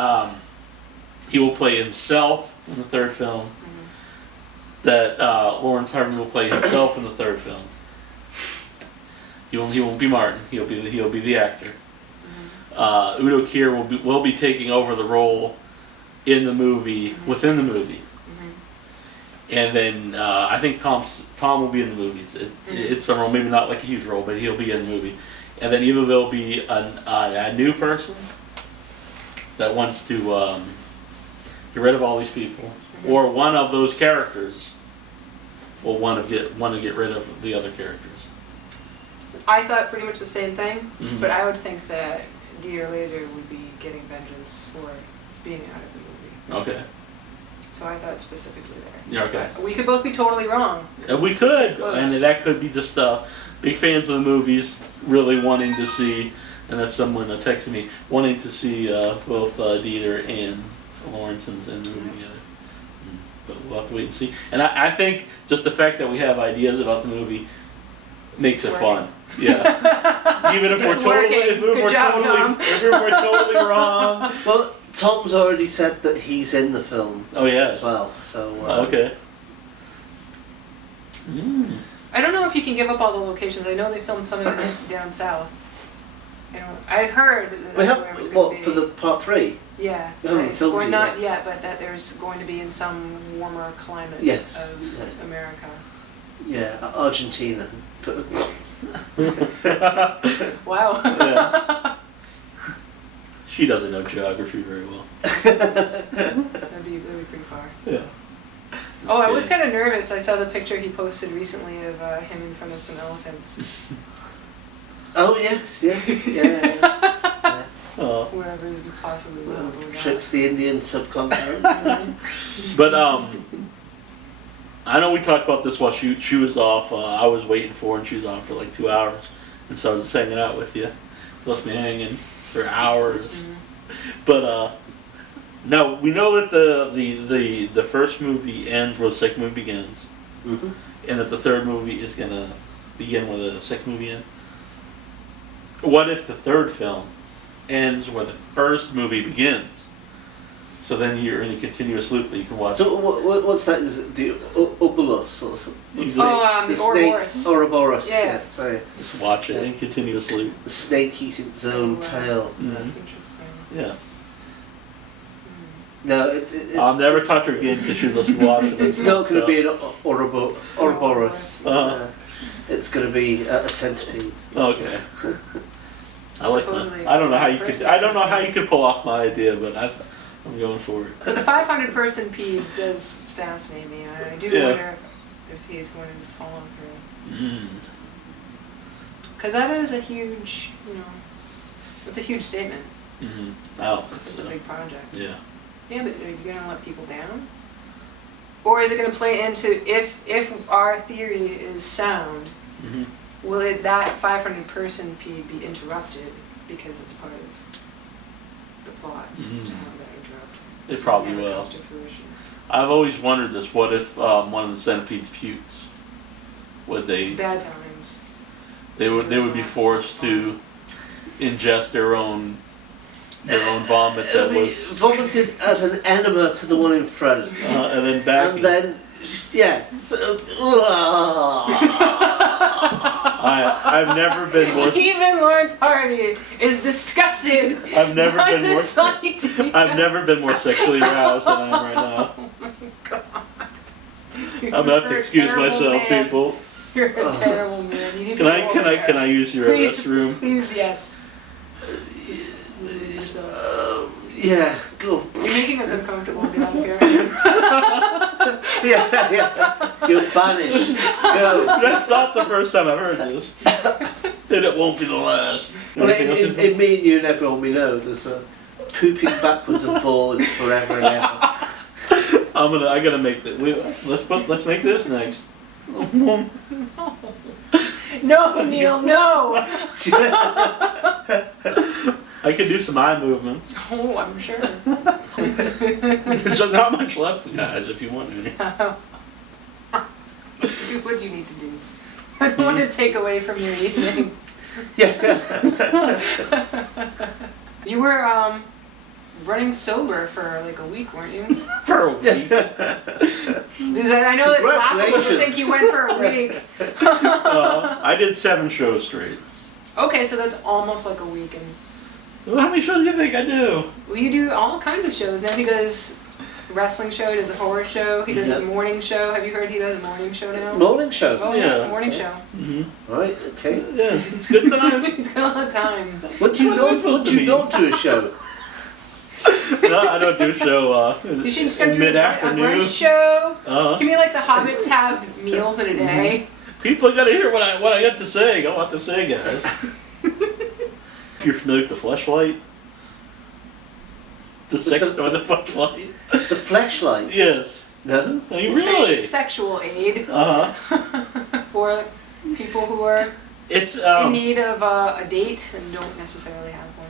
he will play himself in the third film. That Laurence Harvey will play himself in the third film. He won't be Martin. He'll be the actor. Udo Kier will be taking over the role in the movie, within the movie. And then I think Tom will be in the movie. It's some role, maybe not like a huge role, but he'll be in the movie. And then either there'll be a new person that wants to get rid of all these people, or one of those characters will want to get rid of the other characters. I thought pretty much the same thing, but I would think that Dieter Laser would be getting vengeance for being out of the movie. Okay. So I thought specifically there. Yeah, okay. We could both be totally wrong. We could, and that could be just big fans of the movies really wanting to see and that's someone texted me wanting to see both Dieter and Laurence in the movie together. But we'll have to wait and see. And I think just the fact that we have ideas about the movie makes it fun. Yeah. Even if It's we're totally wrong. Well, Tom's already said that he's in the film Oh yeah. as well, so... Okay. Mm. I don't know if you can give up all the locations. I know they filmed some of it down south. I heard that that's where it was going to be. For the part 3? Yeah. We haven't It's filmed going, it not yet. yet, but that there's going to be in some warmer climate Yes. of Yeah. America. Yeah, Argentina. Wow. Yeah. She doesn't know geography very well. That'd be pretty far. Yeah. Oh, I was kind of nervous. I saw the picture he posted recently of him in front of some elephants. Oh, yes, yeah. Wherever he possibly will. Trip to the Indian subcontinent. But I know we talked about this while she was off. I was waiting for her, and she was off for like 2 hours, and so I was just hanging out with you. Left me hanging for hours. But no, we know that the first movie ends where the second movie begins, and that the third movie is gonna begin where the second movie ends. What if the third film ends where the first movie begins? So then you're in a continuous loop that you can watch. So what's that? Is it the Obolus or something? You the Ouroboros. Ouroboros, Yeah. yeah, sorry. just watch it in continuous loop. The snake eating its own tail. That's interesting. Yeah. No, it's... I'll never talk to her again because she'll just watch it. It's not going to be an Ouroboros. Ouroboros. It's going to be a centipede. Okay. I like Supposedly that. I don't know how you could. person's I don't know how centipede. you could pull off my idea, but I'm going for it. But the 500-person pede does fascinate me. I do wonder if he's going to follow through. Because that is a huge, it's a huge statement. Mm-hmm. I don't think It's so. a big project. Yeah. Yeah, but are you going to let people down? Or is it going to play into, if our theory is sound, will that 500-person pede be interrupted because it's part of the plot to have that interrupted? It So probably never will. comes to fruition. I've always wondered this. What if one of the centipedes pukes? Would It's they? bad times. They would be forced to ingest their own vomit that It'll be was, vomited as an enema to the one in front. and then back. And then, I've never been more. Even Laurence Harvey is disgusted. I've never by been more. this idea. I've never been more sexually aroused than I am right now. Oh my god. I'm gonna have to You're a excuse terrible myself, man. people. You're a terrible man. You need Can to I go can over I there. can I use your Please, restroom? please, yes. Remove yourself. yeah, go. You're making us uncomfortable. Get out of here. Yeah. You're banished. Go. That's not the first time I've heard this, and it won't be the last. Well, Anything else you- in me and you and everyone we know, there's a pooping backwards and forwards forever and ever. I gotta make that. Let's make this next. No, Neal, no. I can do some eye movements. Oh, I'm sure. There's not much left, guys. If you want any. Do what you need to do. I don't want to take away from your evening. Yeah. You were running sober for like a week, weren't you? For a week. I know it's laughable to think you went for a week. I did 7 shows straight. Okay, so that's almost like a week. And Well, how many shows do you think I do? well, you do all kinds of shows. And he does a wrestling show, he does a horror show, he does his morning show. Have you heard he does a morning show now? Morning show. Oh yeah, it's a Yeah. morning show. Mm-hmm. Right, okay. Yeah, it's good times. He's got a lot of time. Would you What am I supposed not, to mean? not do a show? No, I don't do a show You should start in doing a mid-afternoon. brunch show. Can we like the hobbits have meals in a day? People gotta hear what I got to say. I want to say, guys. If you're familiar with the Fleshlight, the sex toy, the Fleshlight. The fleshlights? Yes. No? I mean, It's a really? sexual aid Uh huh. for people who are It's in need of a date and don't necessarily have one.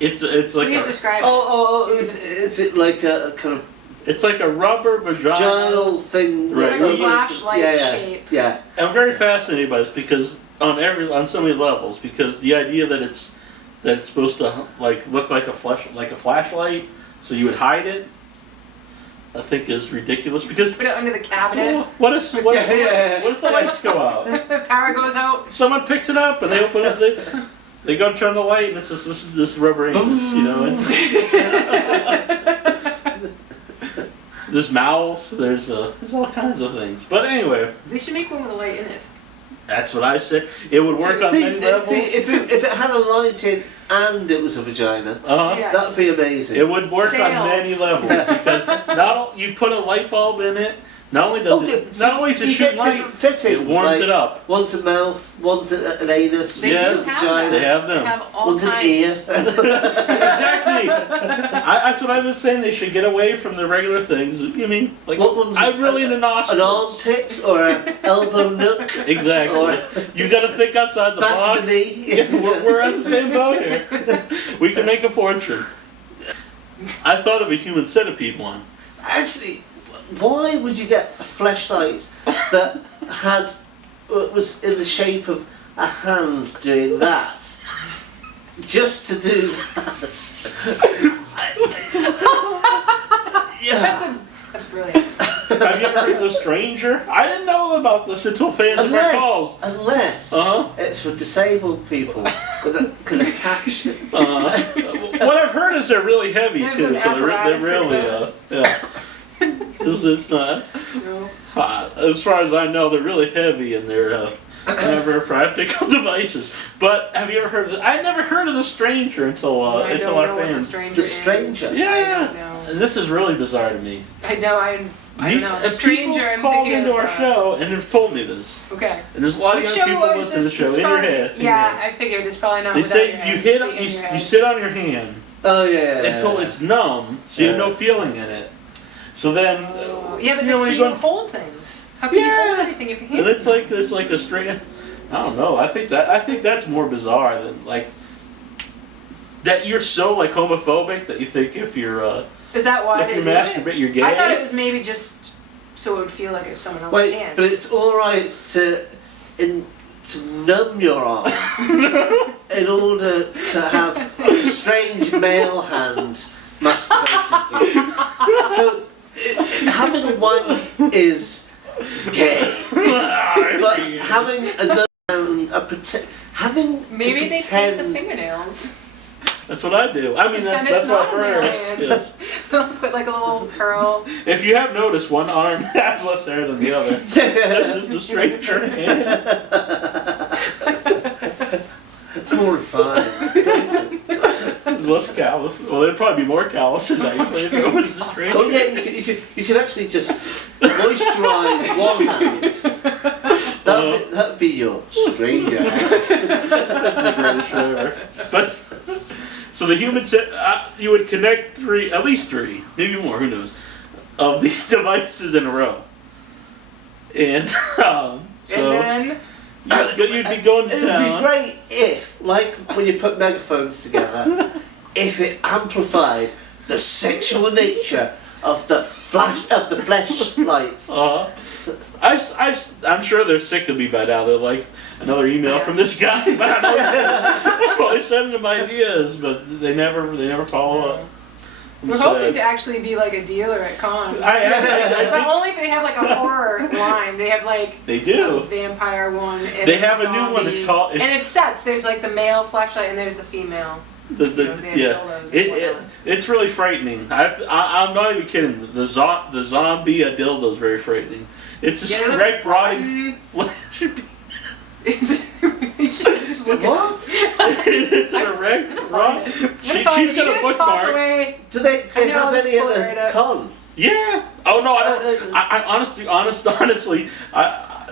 it's like Please a, describe Oh, it. is it like a kind of it's like a rubber vagina. vaginal thing? Right. It's like Well, a you- flashlight shape. Yeah. I'm very fascinated by this because on so many levels, because the idea that it's supposed to like look like a flashlight, so you would hide it, I think is ridiculous. Because Put it under the cabinet. what if Yeah. what if the lights go out? Power goes out. Someone picks it up and they open it. They go and turn the light and it's just this rubber anus, you know. There's mouths. There's all kinds of things. But anyway, They should make one with a light in it. that's what I said. It would work on many levels. If it had a light in and it was a vagina, Yes. that'd be amazing. It would work on many Sales. levels because you put a light bulb in it. Not only does it you shoot get light, different fittings. it warms like, it up. One's a mouth, one's an anus, They Yes, do one's a have vagina, They have They them. have all one's an ear. kinds. Exactly. That's what I've been saying. They should get away from the regular things. You mean like What one's I'm really into an nostrils. armpit or an elbow nook Exactly. or You got to think outside the back box. of the knee. Yeah, we're on the same boat here. We can make a fortune. I thought of a human centipede one. Actually, why would you get a flashlight that was in the shape of a hand doing that? Just to do that. Yeah. That's brilliant. Have you ever heard of The Stranger? I didn't know about this until fans of my calls. Unless it's for disabled people that can attach it. What I've heard is they're really heavy There's too, an so they're apparatus that really goes. yeah. It's not. No. As far as I know, they're really heavy and they're never practical devices. But have you ever heard of this? I never heard of The Stranger until I until don't our know what the fans. stranger The is. Stranger? Yeah, I yeah. don't know. And this is really bizarre to me. I know. I don't know. The stranger. I'm People called thinking into of, our show and have told me this. Okay. And there's a lot Which of show young people was listening to the this? show This in your probably- head. in your Yeah, head. I figured it's probably not. They without say your you hand. hit It's up, in your head. you sit on your hand Oh yeah. until it's numb, so you have no Yeah. feeling in it. So then, Oh, yeah, but you know, when then you can go- you hold things? How can you hold anything if your hand? and it's like a string. I don't know. I think that's more bizarre than like that. You're so like homophobic that you think if you're Is that why if they you do masturbate, it? you're gay. I thought it was maybe just so it would feel like if someone else Wait, can. but it's all right to numb your arm in order to have a strange male hand masturbating you. So having a wank is gay, but having another hand, having Maybe to they paint pretend. the fingernails. That's what I do. I mean, Pretend that's it's what I've not a male heard. hand. Yes. Put like a little pearl. If you have noticed, one arm has less hair than the other. This is the stranger hand. It's more refined. There's less callus. Well, there'd probably be more calluses actually if it was the stranger. Oh yeah, you could actually just moisturise one hand. That'd be your stranger hand. That's the greatest show ever. But so the human said you would connect at least three, maybe more, who knows, of these devices in a row, and so And then you'd be going to It would town. be great if, like when you put megaphones together, if it amplified the sexual nature of the flashlights. I'm sure they're sick of me by now. They're like another email from this guy. But I'm always sending them ideas, but they never follow up. I'm we're sad. hoping to actually be like a dealer at cons. I But only if they have like a horror line. They have like They a do. vampire one. And They a have a new one. It's zombie. called. And it's sets. There's like the male flashlight and there's the female. They have dildos and whatnot. it's really frightening. I'm not even kidding. The zombie dildo's very frightening. It's a Yeah, they look red rotting rotten. flesh. You should just look What? It's an erect rot. She's got a bookmark. Do they I know, have I'll just any pull at it right the up. con? Yeah. Oh no, I don't. I honestly,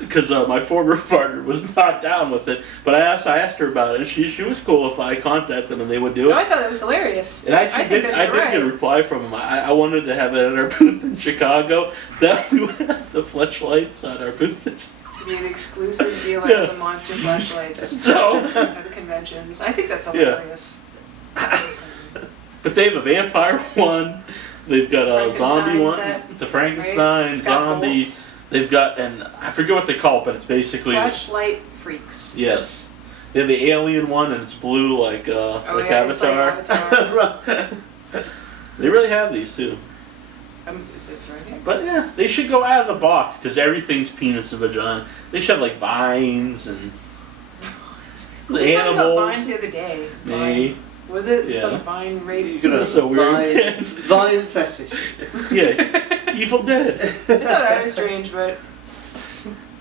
because my former partner was not down with it, but I asked her about it. She was cool if I contacted them and they would do No, I it. thought that was hilarious. And I did right. get a reply from them. I wanted to have it at our booth in Chicago. That we would have the fleshlights at our booth. to be the exclusive dealer Yeah. of the monster flashlights So, at the conventions. I think that's hilarious. but they have a vampire one. They've got a zombie one, set, the Frankenstein, right? It's got zombie. bolts. They've got, and I forget what they call it, but it's basically Flashlight freaks. yes. They have the alien one, and it's blue like like yeah, it's Avatar. like Avatar. Right. They really have these too. It's right here. But yeah, they should go out of the box because everything's penis and vagina. They should have like vines and We the was talking about animals. vines the other day. Me. Vine. Was it Yeah. some vine raid? You're gonna That's so weird. Vine fetish. Yeah, Evil Dead. I thought I was strange, but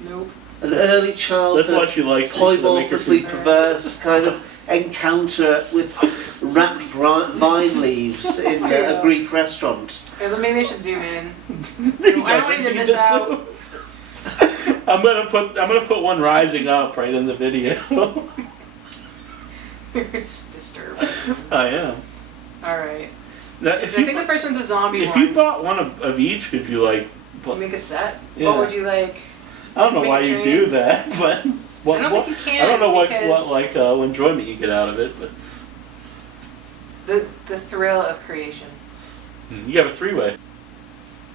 nope. An early That's childhood why she likes me, so they make her polymorphously feel- perverse kind of encounter with wrapped vine leaves in a Greek restaurant. Okay, well, maybe I should zoom in. He I don't want doesn't you to need miss to out. zoom. I'm gonna put one rising up right in the video. It's disturbing. I am. Alright. Now, I think the first one's a zombie if one. you bought one of each, could you like? You make a set? Yeah. Or would you like... I don't know Make why a you chain. do that, but what, I don't what, think you can I don't know what because- like enjoyment you get out of it, but The thrill of creation. you have a three-way.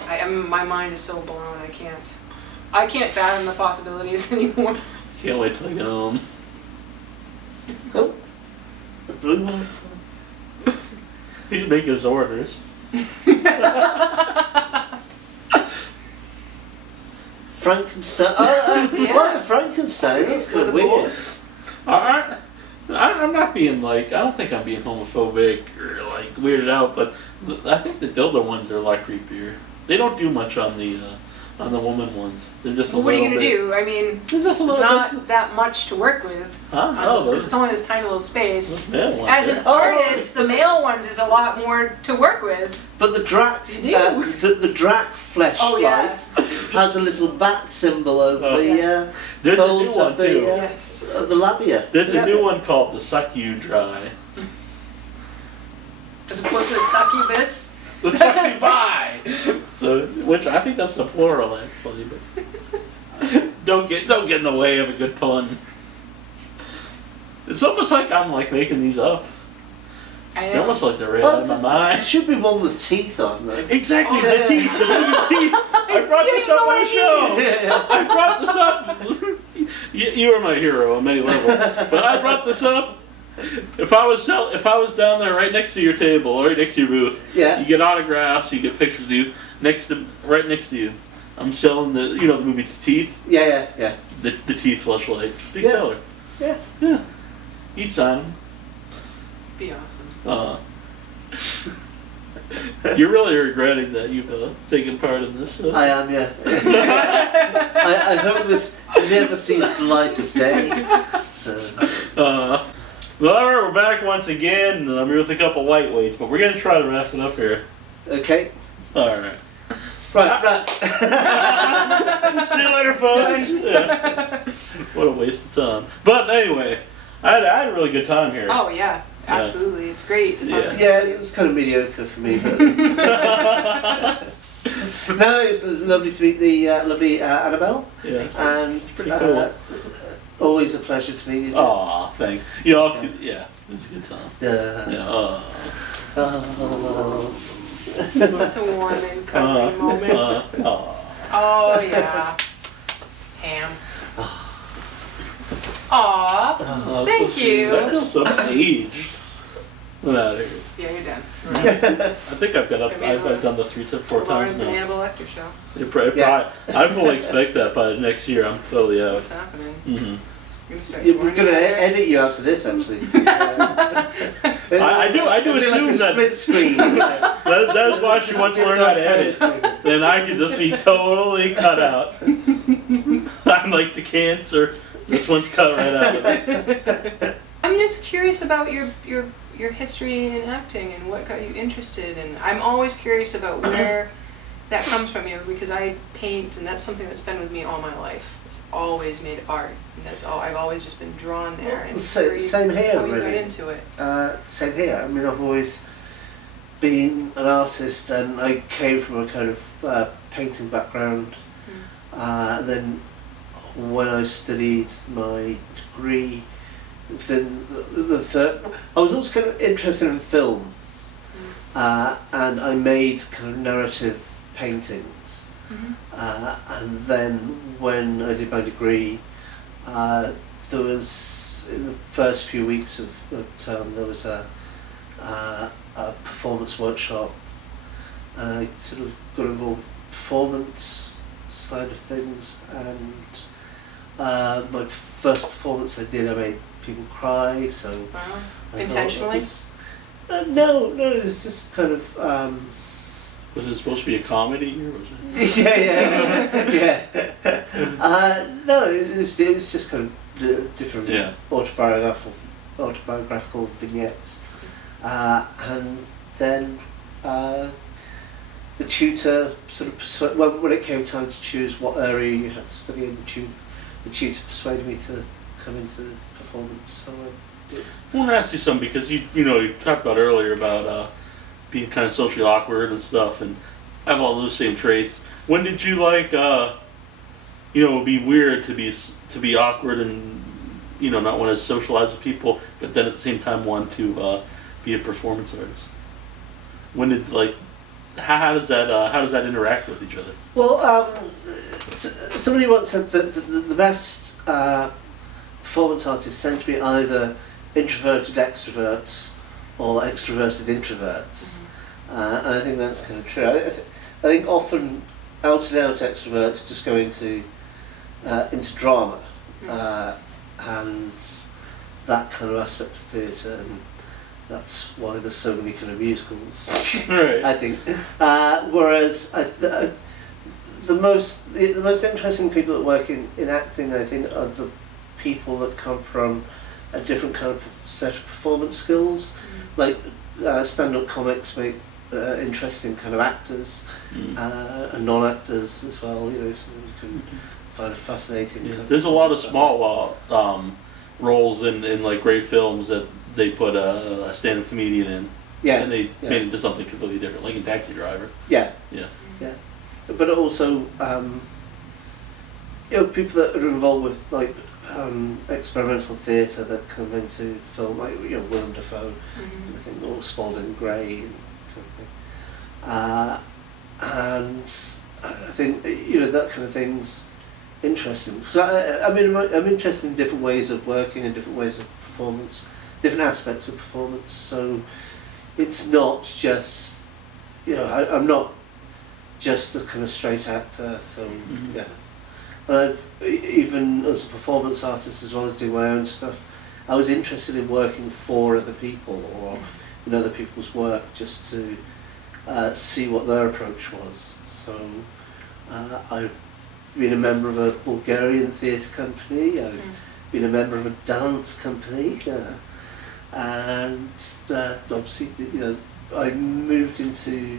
My mind is so blown, I can't fathom the possibilities anymore. Can't wait till I get home. Oh, the blue one. He's making his orders. Frankenstein. Yeah. What a Frankenstein? That's For kind the of weird. bolts. I'm not being like, I don't think I'm being homophobic or like weirded out, but I think the dildo ones are a lot creepier. They don't do much on the woman ones. They're just Well, a what are you little gonna bit. do? I mean, It's just a it's little not bit. that much to work with. Huh? No, Because it's only this tiny little space. those male ones, As yeah. an artist, the male ones is a lot more to work with. But the drac, You do. the drac fleshlight Oh, yeah. has a little bat symbol over Oh. the Yes. There's a new folds one of the too. Yes. the labia. There's a Yeah. new one called the Suck You Dry. As opposed to the succubus. The That's Suck a- You Bye. So, which I think that's the plural actually, but don't get in the way of a good pun. It's almost like I'm like making these up. I They're know. almost like they're right Well, out of my it mind. should be one with teeth on though. Exactly, Oh, the yeah. teeth. The teeth. I brought You this don't up know on the what show. Yeah. I brought this up. You are my hero on many levels. But I brought this up. If I was down there right next to your table, or right next to your booth, Yeah. you get autographs, you get pictures of you right next to you. I'm selling the movie Teeth, Yeah. the teeth fleshlight, big Yeah. seller. Yeah. Yeah, you'd sign them. Be awesome. You're really regretting that you've taken part in this. I am, yeah. I hope this never sees the light of day. So. Well, all right, we're back once again, and I'm here with a couple lightweights, but we're gonna try to wrap it up here. Okay. All right. Right. See you later, folks. Done. Yeah. What a waste of time. But anyway, I had a really good time here. Oh yeah, absolutely. It's great to finally. Yeah, it was kind of mediocre for me, but no, it was lovely to meet the lovely Annabelle, Yeah. and pretty cool. always a pleasure to meet you. Aw, thanks. You know, yeah, it was a good time. Yeah. Yeah. That's a warming, cuddling moment. Oh yeah. Ham. Aw, thank you. I feel so staged. Get out of here. Yeah, you're done. Right. I think I've got It's up. gonna be I've done the 4 Laurence times and now. Annabelle Lecter show. Yeah. I fully expect that by next year. I'm totally out. What's happening? Mm-hmm. You're gonna start Yeah, we're touring going to together? edit you after this, actually. I do It'll be assume like a that- split screen. That's why she wants to learn how to edit. Then I can just be totally cut out. I'm like the cancer. This one's cut right out of it. I'm just curious about your history in acting and what got you interested, and I'm always curious about where that comes from you, because I paint, and that's something that's been with me all my life. I've always made art, and that's all. I've always just been drawn there. And curious Same here, how you got really. into it. Same here. I mean, I've always been an artist, and I came from a kind of painting background. And then when I studied my degree, within the third, I was also kind of interested in film, and I made kind of narrative paintings. And then when I did my degree, there was, in the first few weeks of term, there was a performance workshop, and I sort of got involved with the performance side of things, and my first performance I did, I made people cry, so... Wow. I Intentionally? No, it was just kind of... Was it supposed to be a comedy, or was it? yeah. No, it was just kind of different autobiographical vignettes. And then the tutor sort of when it came time to choose what area you had to study in, the tutor persuaded me to come into performance. So I did. I want to ask you something, because you talked about earlier about being kind of socially awkward and stuff, and I have all those same traits. When did you it would be weird to be awkward and not want to socialize with people, but then at the same time want to be a performance artist? When did how does that interact with each other? Well, somebody once said that the best performance artists tend to be either introverted extroverts or extroverted introverts, and I think that's kind of true. I think often out and out extroverts just go into drama, and that kind of aspect of theatre, and that's why there's so many kind of musicals. Right. I think. Whereas the most interesting people that work in acting, I think, are the people that come from a different kind of set of performance skills. Like stand-up comics make interesting kind of actors, and non-actors as well. So you can find a fascinating. Yeah. Kind of There's a lot of small roles in great films that they put a stand-up comedian in, and they made it into something completely different, like in Taxi Driver. Yeah. But also, people that are involved with experimental theatre that come into film, like Willem Dafoe, I think, or Spalding Gray, and kind of thing. And I think that kind of thing's interesting, because I'm interested in different ways of working and different ways of performance, different aspects of performance. So it's not just I'm not just a kind of straight actor. So yeah. And I've, even as a performance artist, as well as doing my own stuff, I was interested in working for other people or in other people's work, just to see what their approach was. So I've been a member of a Bulgarian theatre company, I've been a member of a dance company, and obviously I moved into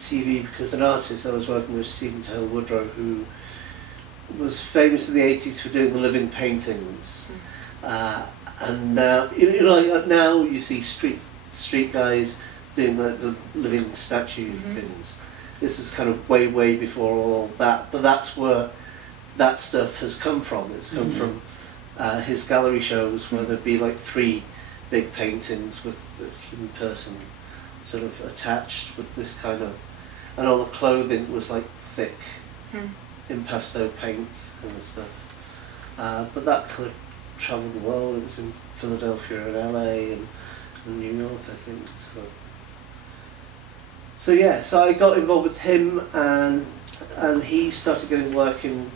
TV because an artist I was working with, Stephen Taylor Woodrow, who was famous in the 80s for doing the living paintings, and now now you see street guys doing the living statue things. This is kind of way before all that, but that's where that stuff has come from. It's come from his gallery shows, where there'd be 3 big paintings with a human person sort of attached with this kind of, and all the clothing was thick impasto paint kind of stuff. But that kind of travelled the world. It was in Philadelphia and LA and New York, I think. So yeah, so I got involved with him, and he started getting work in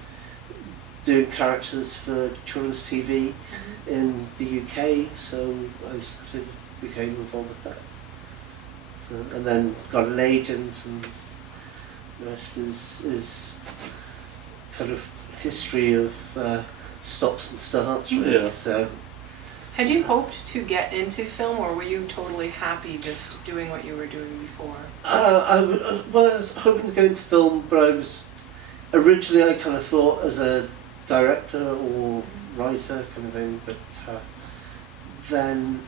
doing characters for children's TV in the UK. So I became involved with that. So, and then got an agent, and the rest is kind of history of stops and starts, really. Yeah. So. Had you hoped to get into film, or were you totally happy just doing what you were doing before? I was hoping to get into film, but I was originally, I kind of thought as a director or writer kind of thing, but then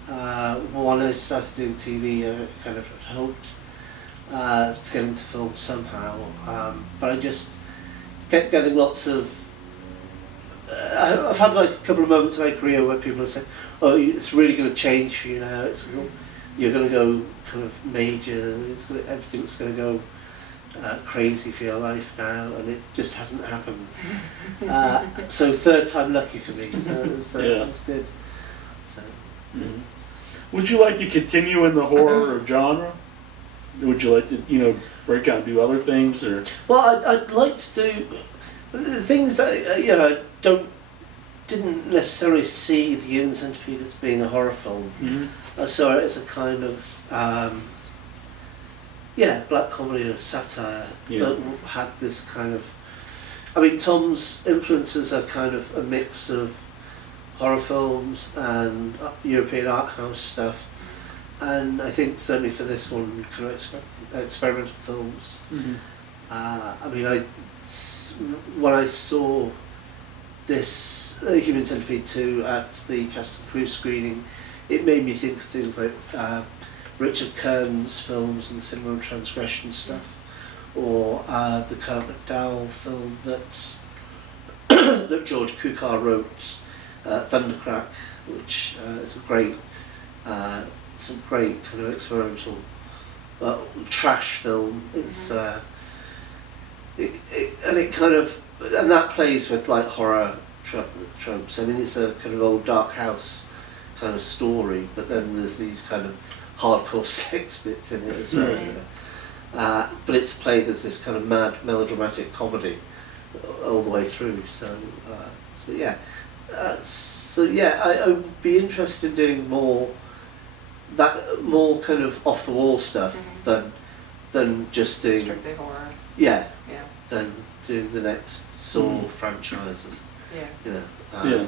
when I started doing TV, I kind of had hoped to get into film somehow, but I just kept getting lots of I've had like a couple of moments in my career where people have said, "Oh, it's really going to change for you now. You're going to go kind of major. Everything's going to go crazy for your life now," and it just hasn't happened. So third time lucky for me. So that's good. So. Mm-hmm. Would you like to continue in the horror genre? Would you like to, break out and do other things, or? Well, I'd like to do things that didn't necessarily see the Human Centipede as being a horror film. Mm-hmm. I saw it as a kind of black comedy or satire that had this kind of. I mean, Tom's influences are kind of a mix of horror films and European art house stuff, and I think certainly for this one, kind of experimental films. Mm-hmm. I mean, when I saw this Human Centipede 2 at the Cast and Crew screening, it made me think of things like Richard Kern's films and the Cinema of Transgression stuff, or the Kurt McDowell film that George Cukor wrote, Thundercrack, which is a great kind of experimental trash film. It's and that plays with like horror tropes. I mean, it's a kind of old dark house kind of story, but then there's these kind of hardcore sex bits in it as well. But it's played as this kind of mad melodramatic comedy all the way through. So yeah. I would be interested in doing more kind of off the wall stuff than just doing strictly horror. Yeah. Yeah. Than doing the next Saw franchises. Yeah.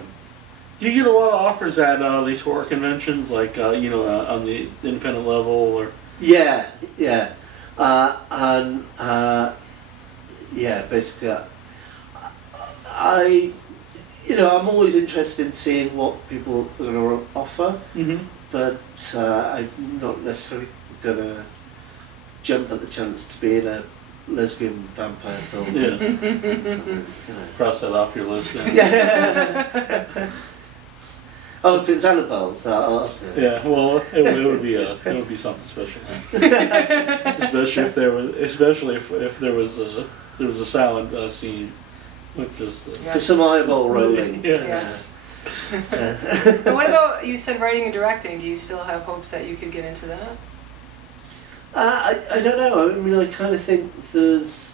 Do you get a lot of offers at these horror conventions, like on the independent level, or? Yeah. Basically, I'm always interested in seeing what people are going to offer, but I'm not necessarily going to jump at the chance to be in a lesbian vampire film. Yeah. So, Cross that off your list then. Yeah. Oh, if it's Annabelle, so I'll have to. Yeah, well, it would be something special. Especially if there was a silent scene with just. For some eyeball rolling. Yeah. Yes. But what about, you said writing and directing? Do you still have hopes that you could get into that? I don't know. I mean, I kind of think there's.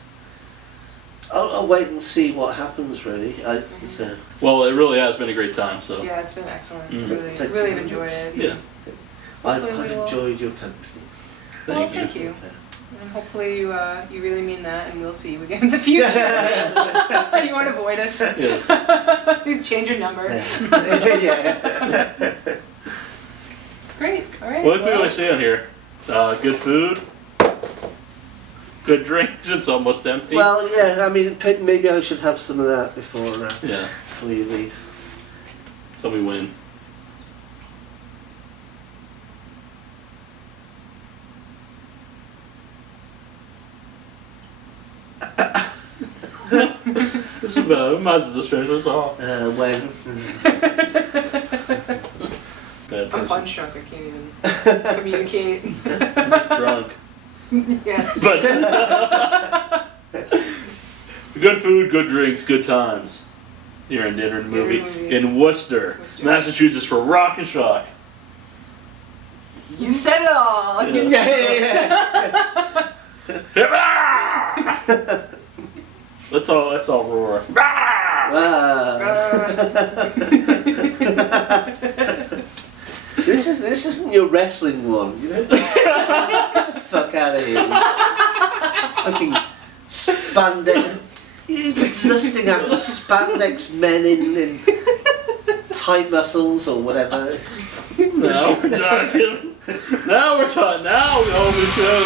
I'll wait and see what happens. Really. Well, it really has been a great time. So. Yeah, it's been excellent. Mm. Really have enjoyed it. Yeah. I've enjoyed your company. Thank you. And hopefully you really mean that, and we'll see you again in the future. You won't avoid us. Yes. You change your number. Yeah. Great. All right. What can we really say on here? Good food. Good drinks. It's almost empty. Well, yeah. I mean, maybe I should have some of that before you leave. Tell me when. It's about. We might as well just finish this off. When? Bad I'm person. punch drunk. I can't even communicate. I'm just drunk. Yes. But good food, good drinks, good times. Here in Dinner and Dinner Movie and Movie. in Worcester, Massachusetts for Rock and Shock. You said it all. Yeah. Let's all roar. This isn't your wrestling one, you know? Get the fuck out of here. Fucking spandex. You're just lusting after spandex men in tight muscles or whatever. Now we're talking. Now we know the show.